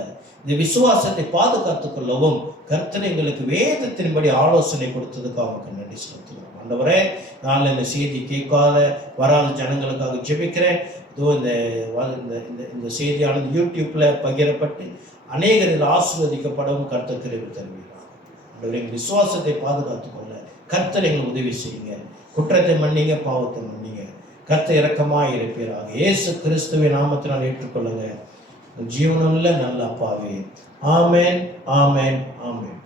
இந்த விசுவாசத்தை பாதுகாத்துக் கொள்ளவும் கர்த்தர் எங்களுக்கு வேதத்தின்படி ஆலோசனை கொடுத்ததுக்காக நன்றி செலுத்துகிறோம். ஆண்டவரே, நான் இந்த செய்தி கேட்காத வராத ஜனங்களுக்காக ஜெபிக்கிறேன். இதோ இந்த செய்தியானது யூடியூப்ல பகிரப்பட்டு அநேகரில் ஆசீர்வதிக்கப்படவும் கர்த்தர் கிருபை தருவீராக. எங்கள் விசுவாசத்தை பாதுகாத்துக் கொள்ள கர்த்தர் எங்களுக்கு உதவி செய்யுங்க. குற்றத்தை மன்னிங்க, பாவத்தை மன்னிங்க. கர்த்தர் இரக்கமாய் இருப்பீராக. இயேசு கிறிஸ்துவின் நாமத்தினால் ஏற்றுக்கொள்ளுங்க. ஜீவனுள்ள நல்ல அப்பாவே. ஆமென், ஆமென், ஆமென்.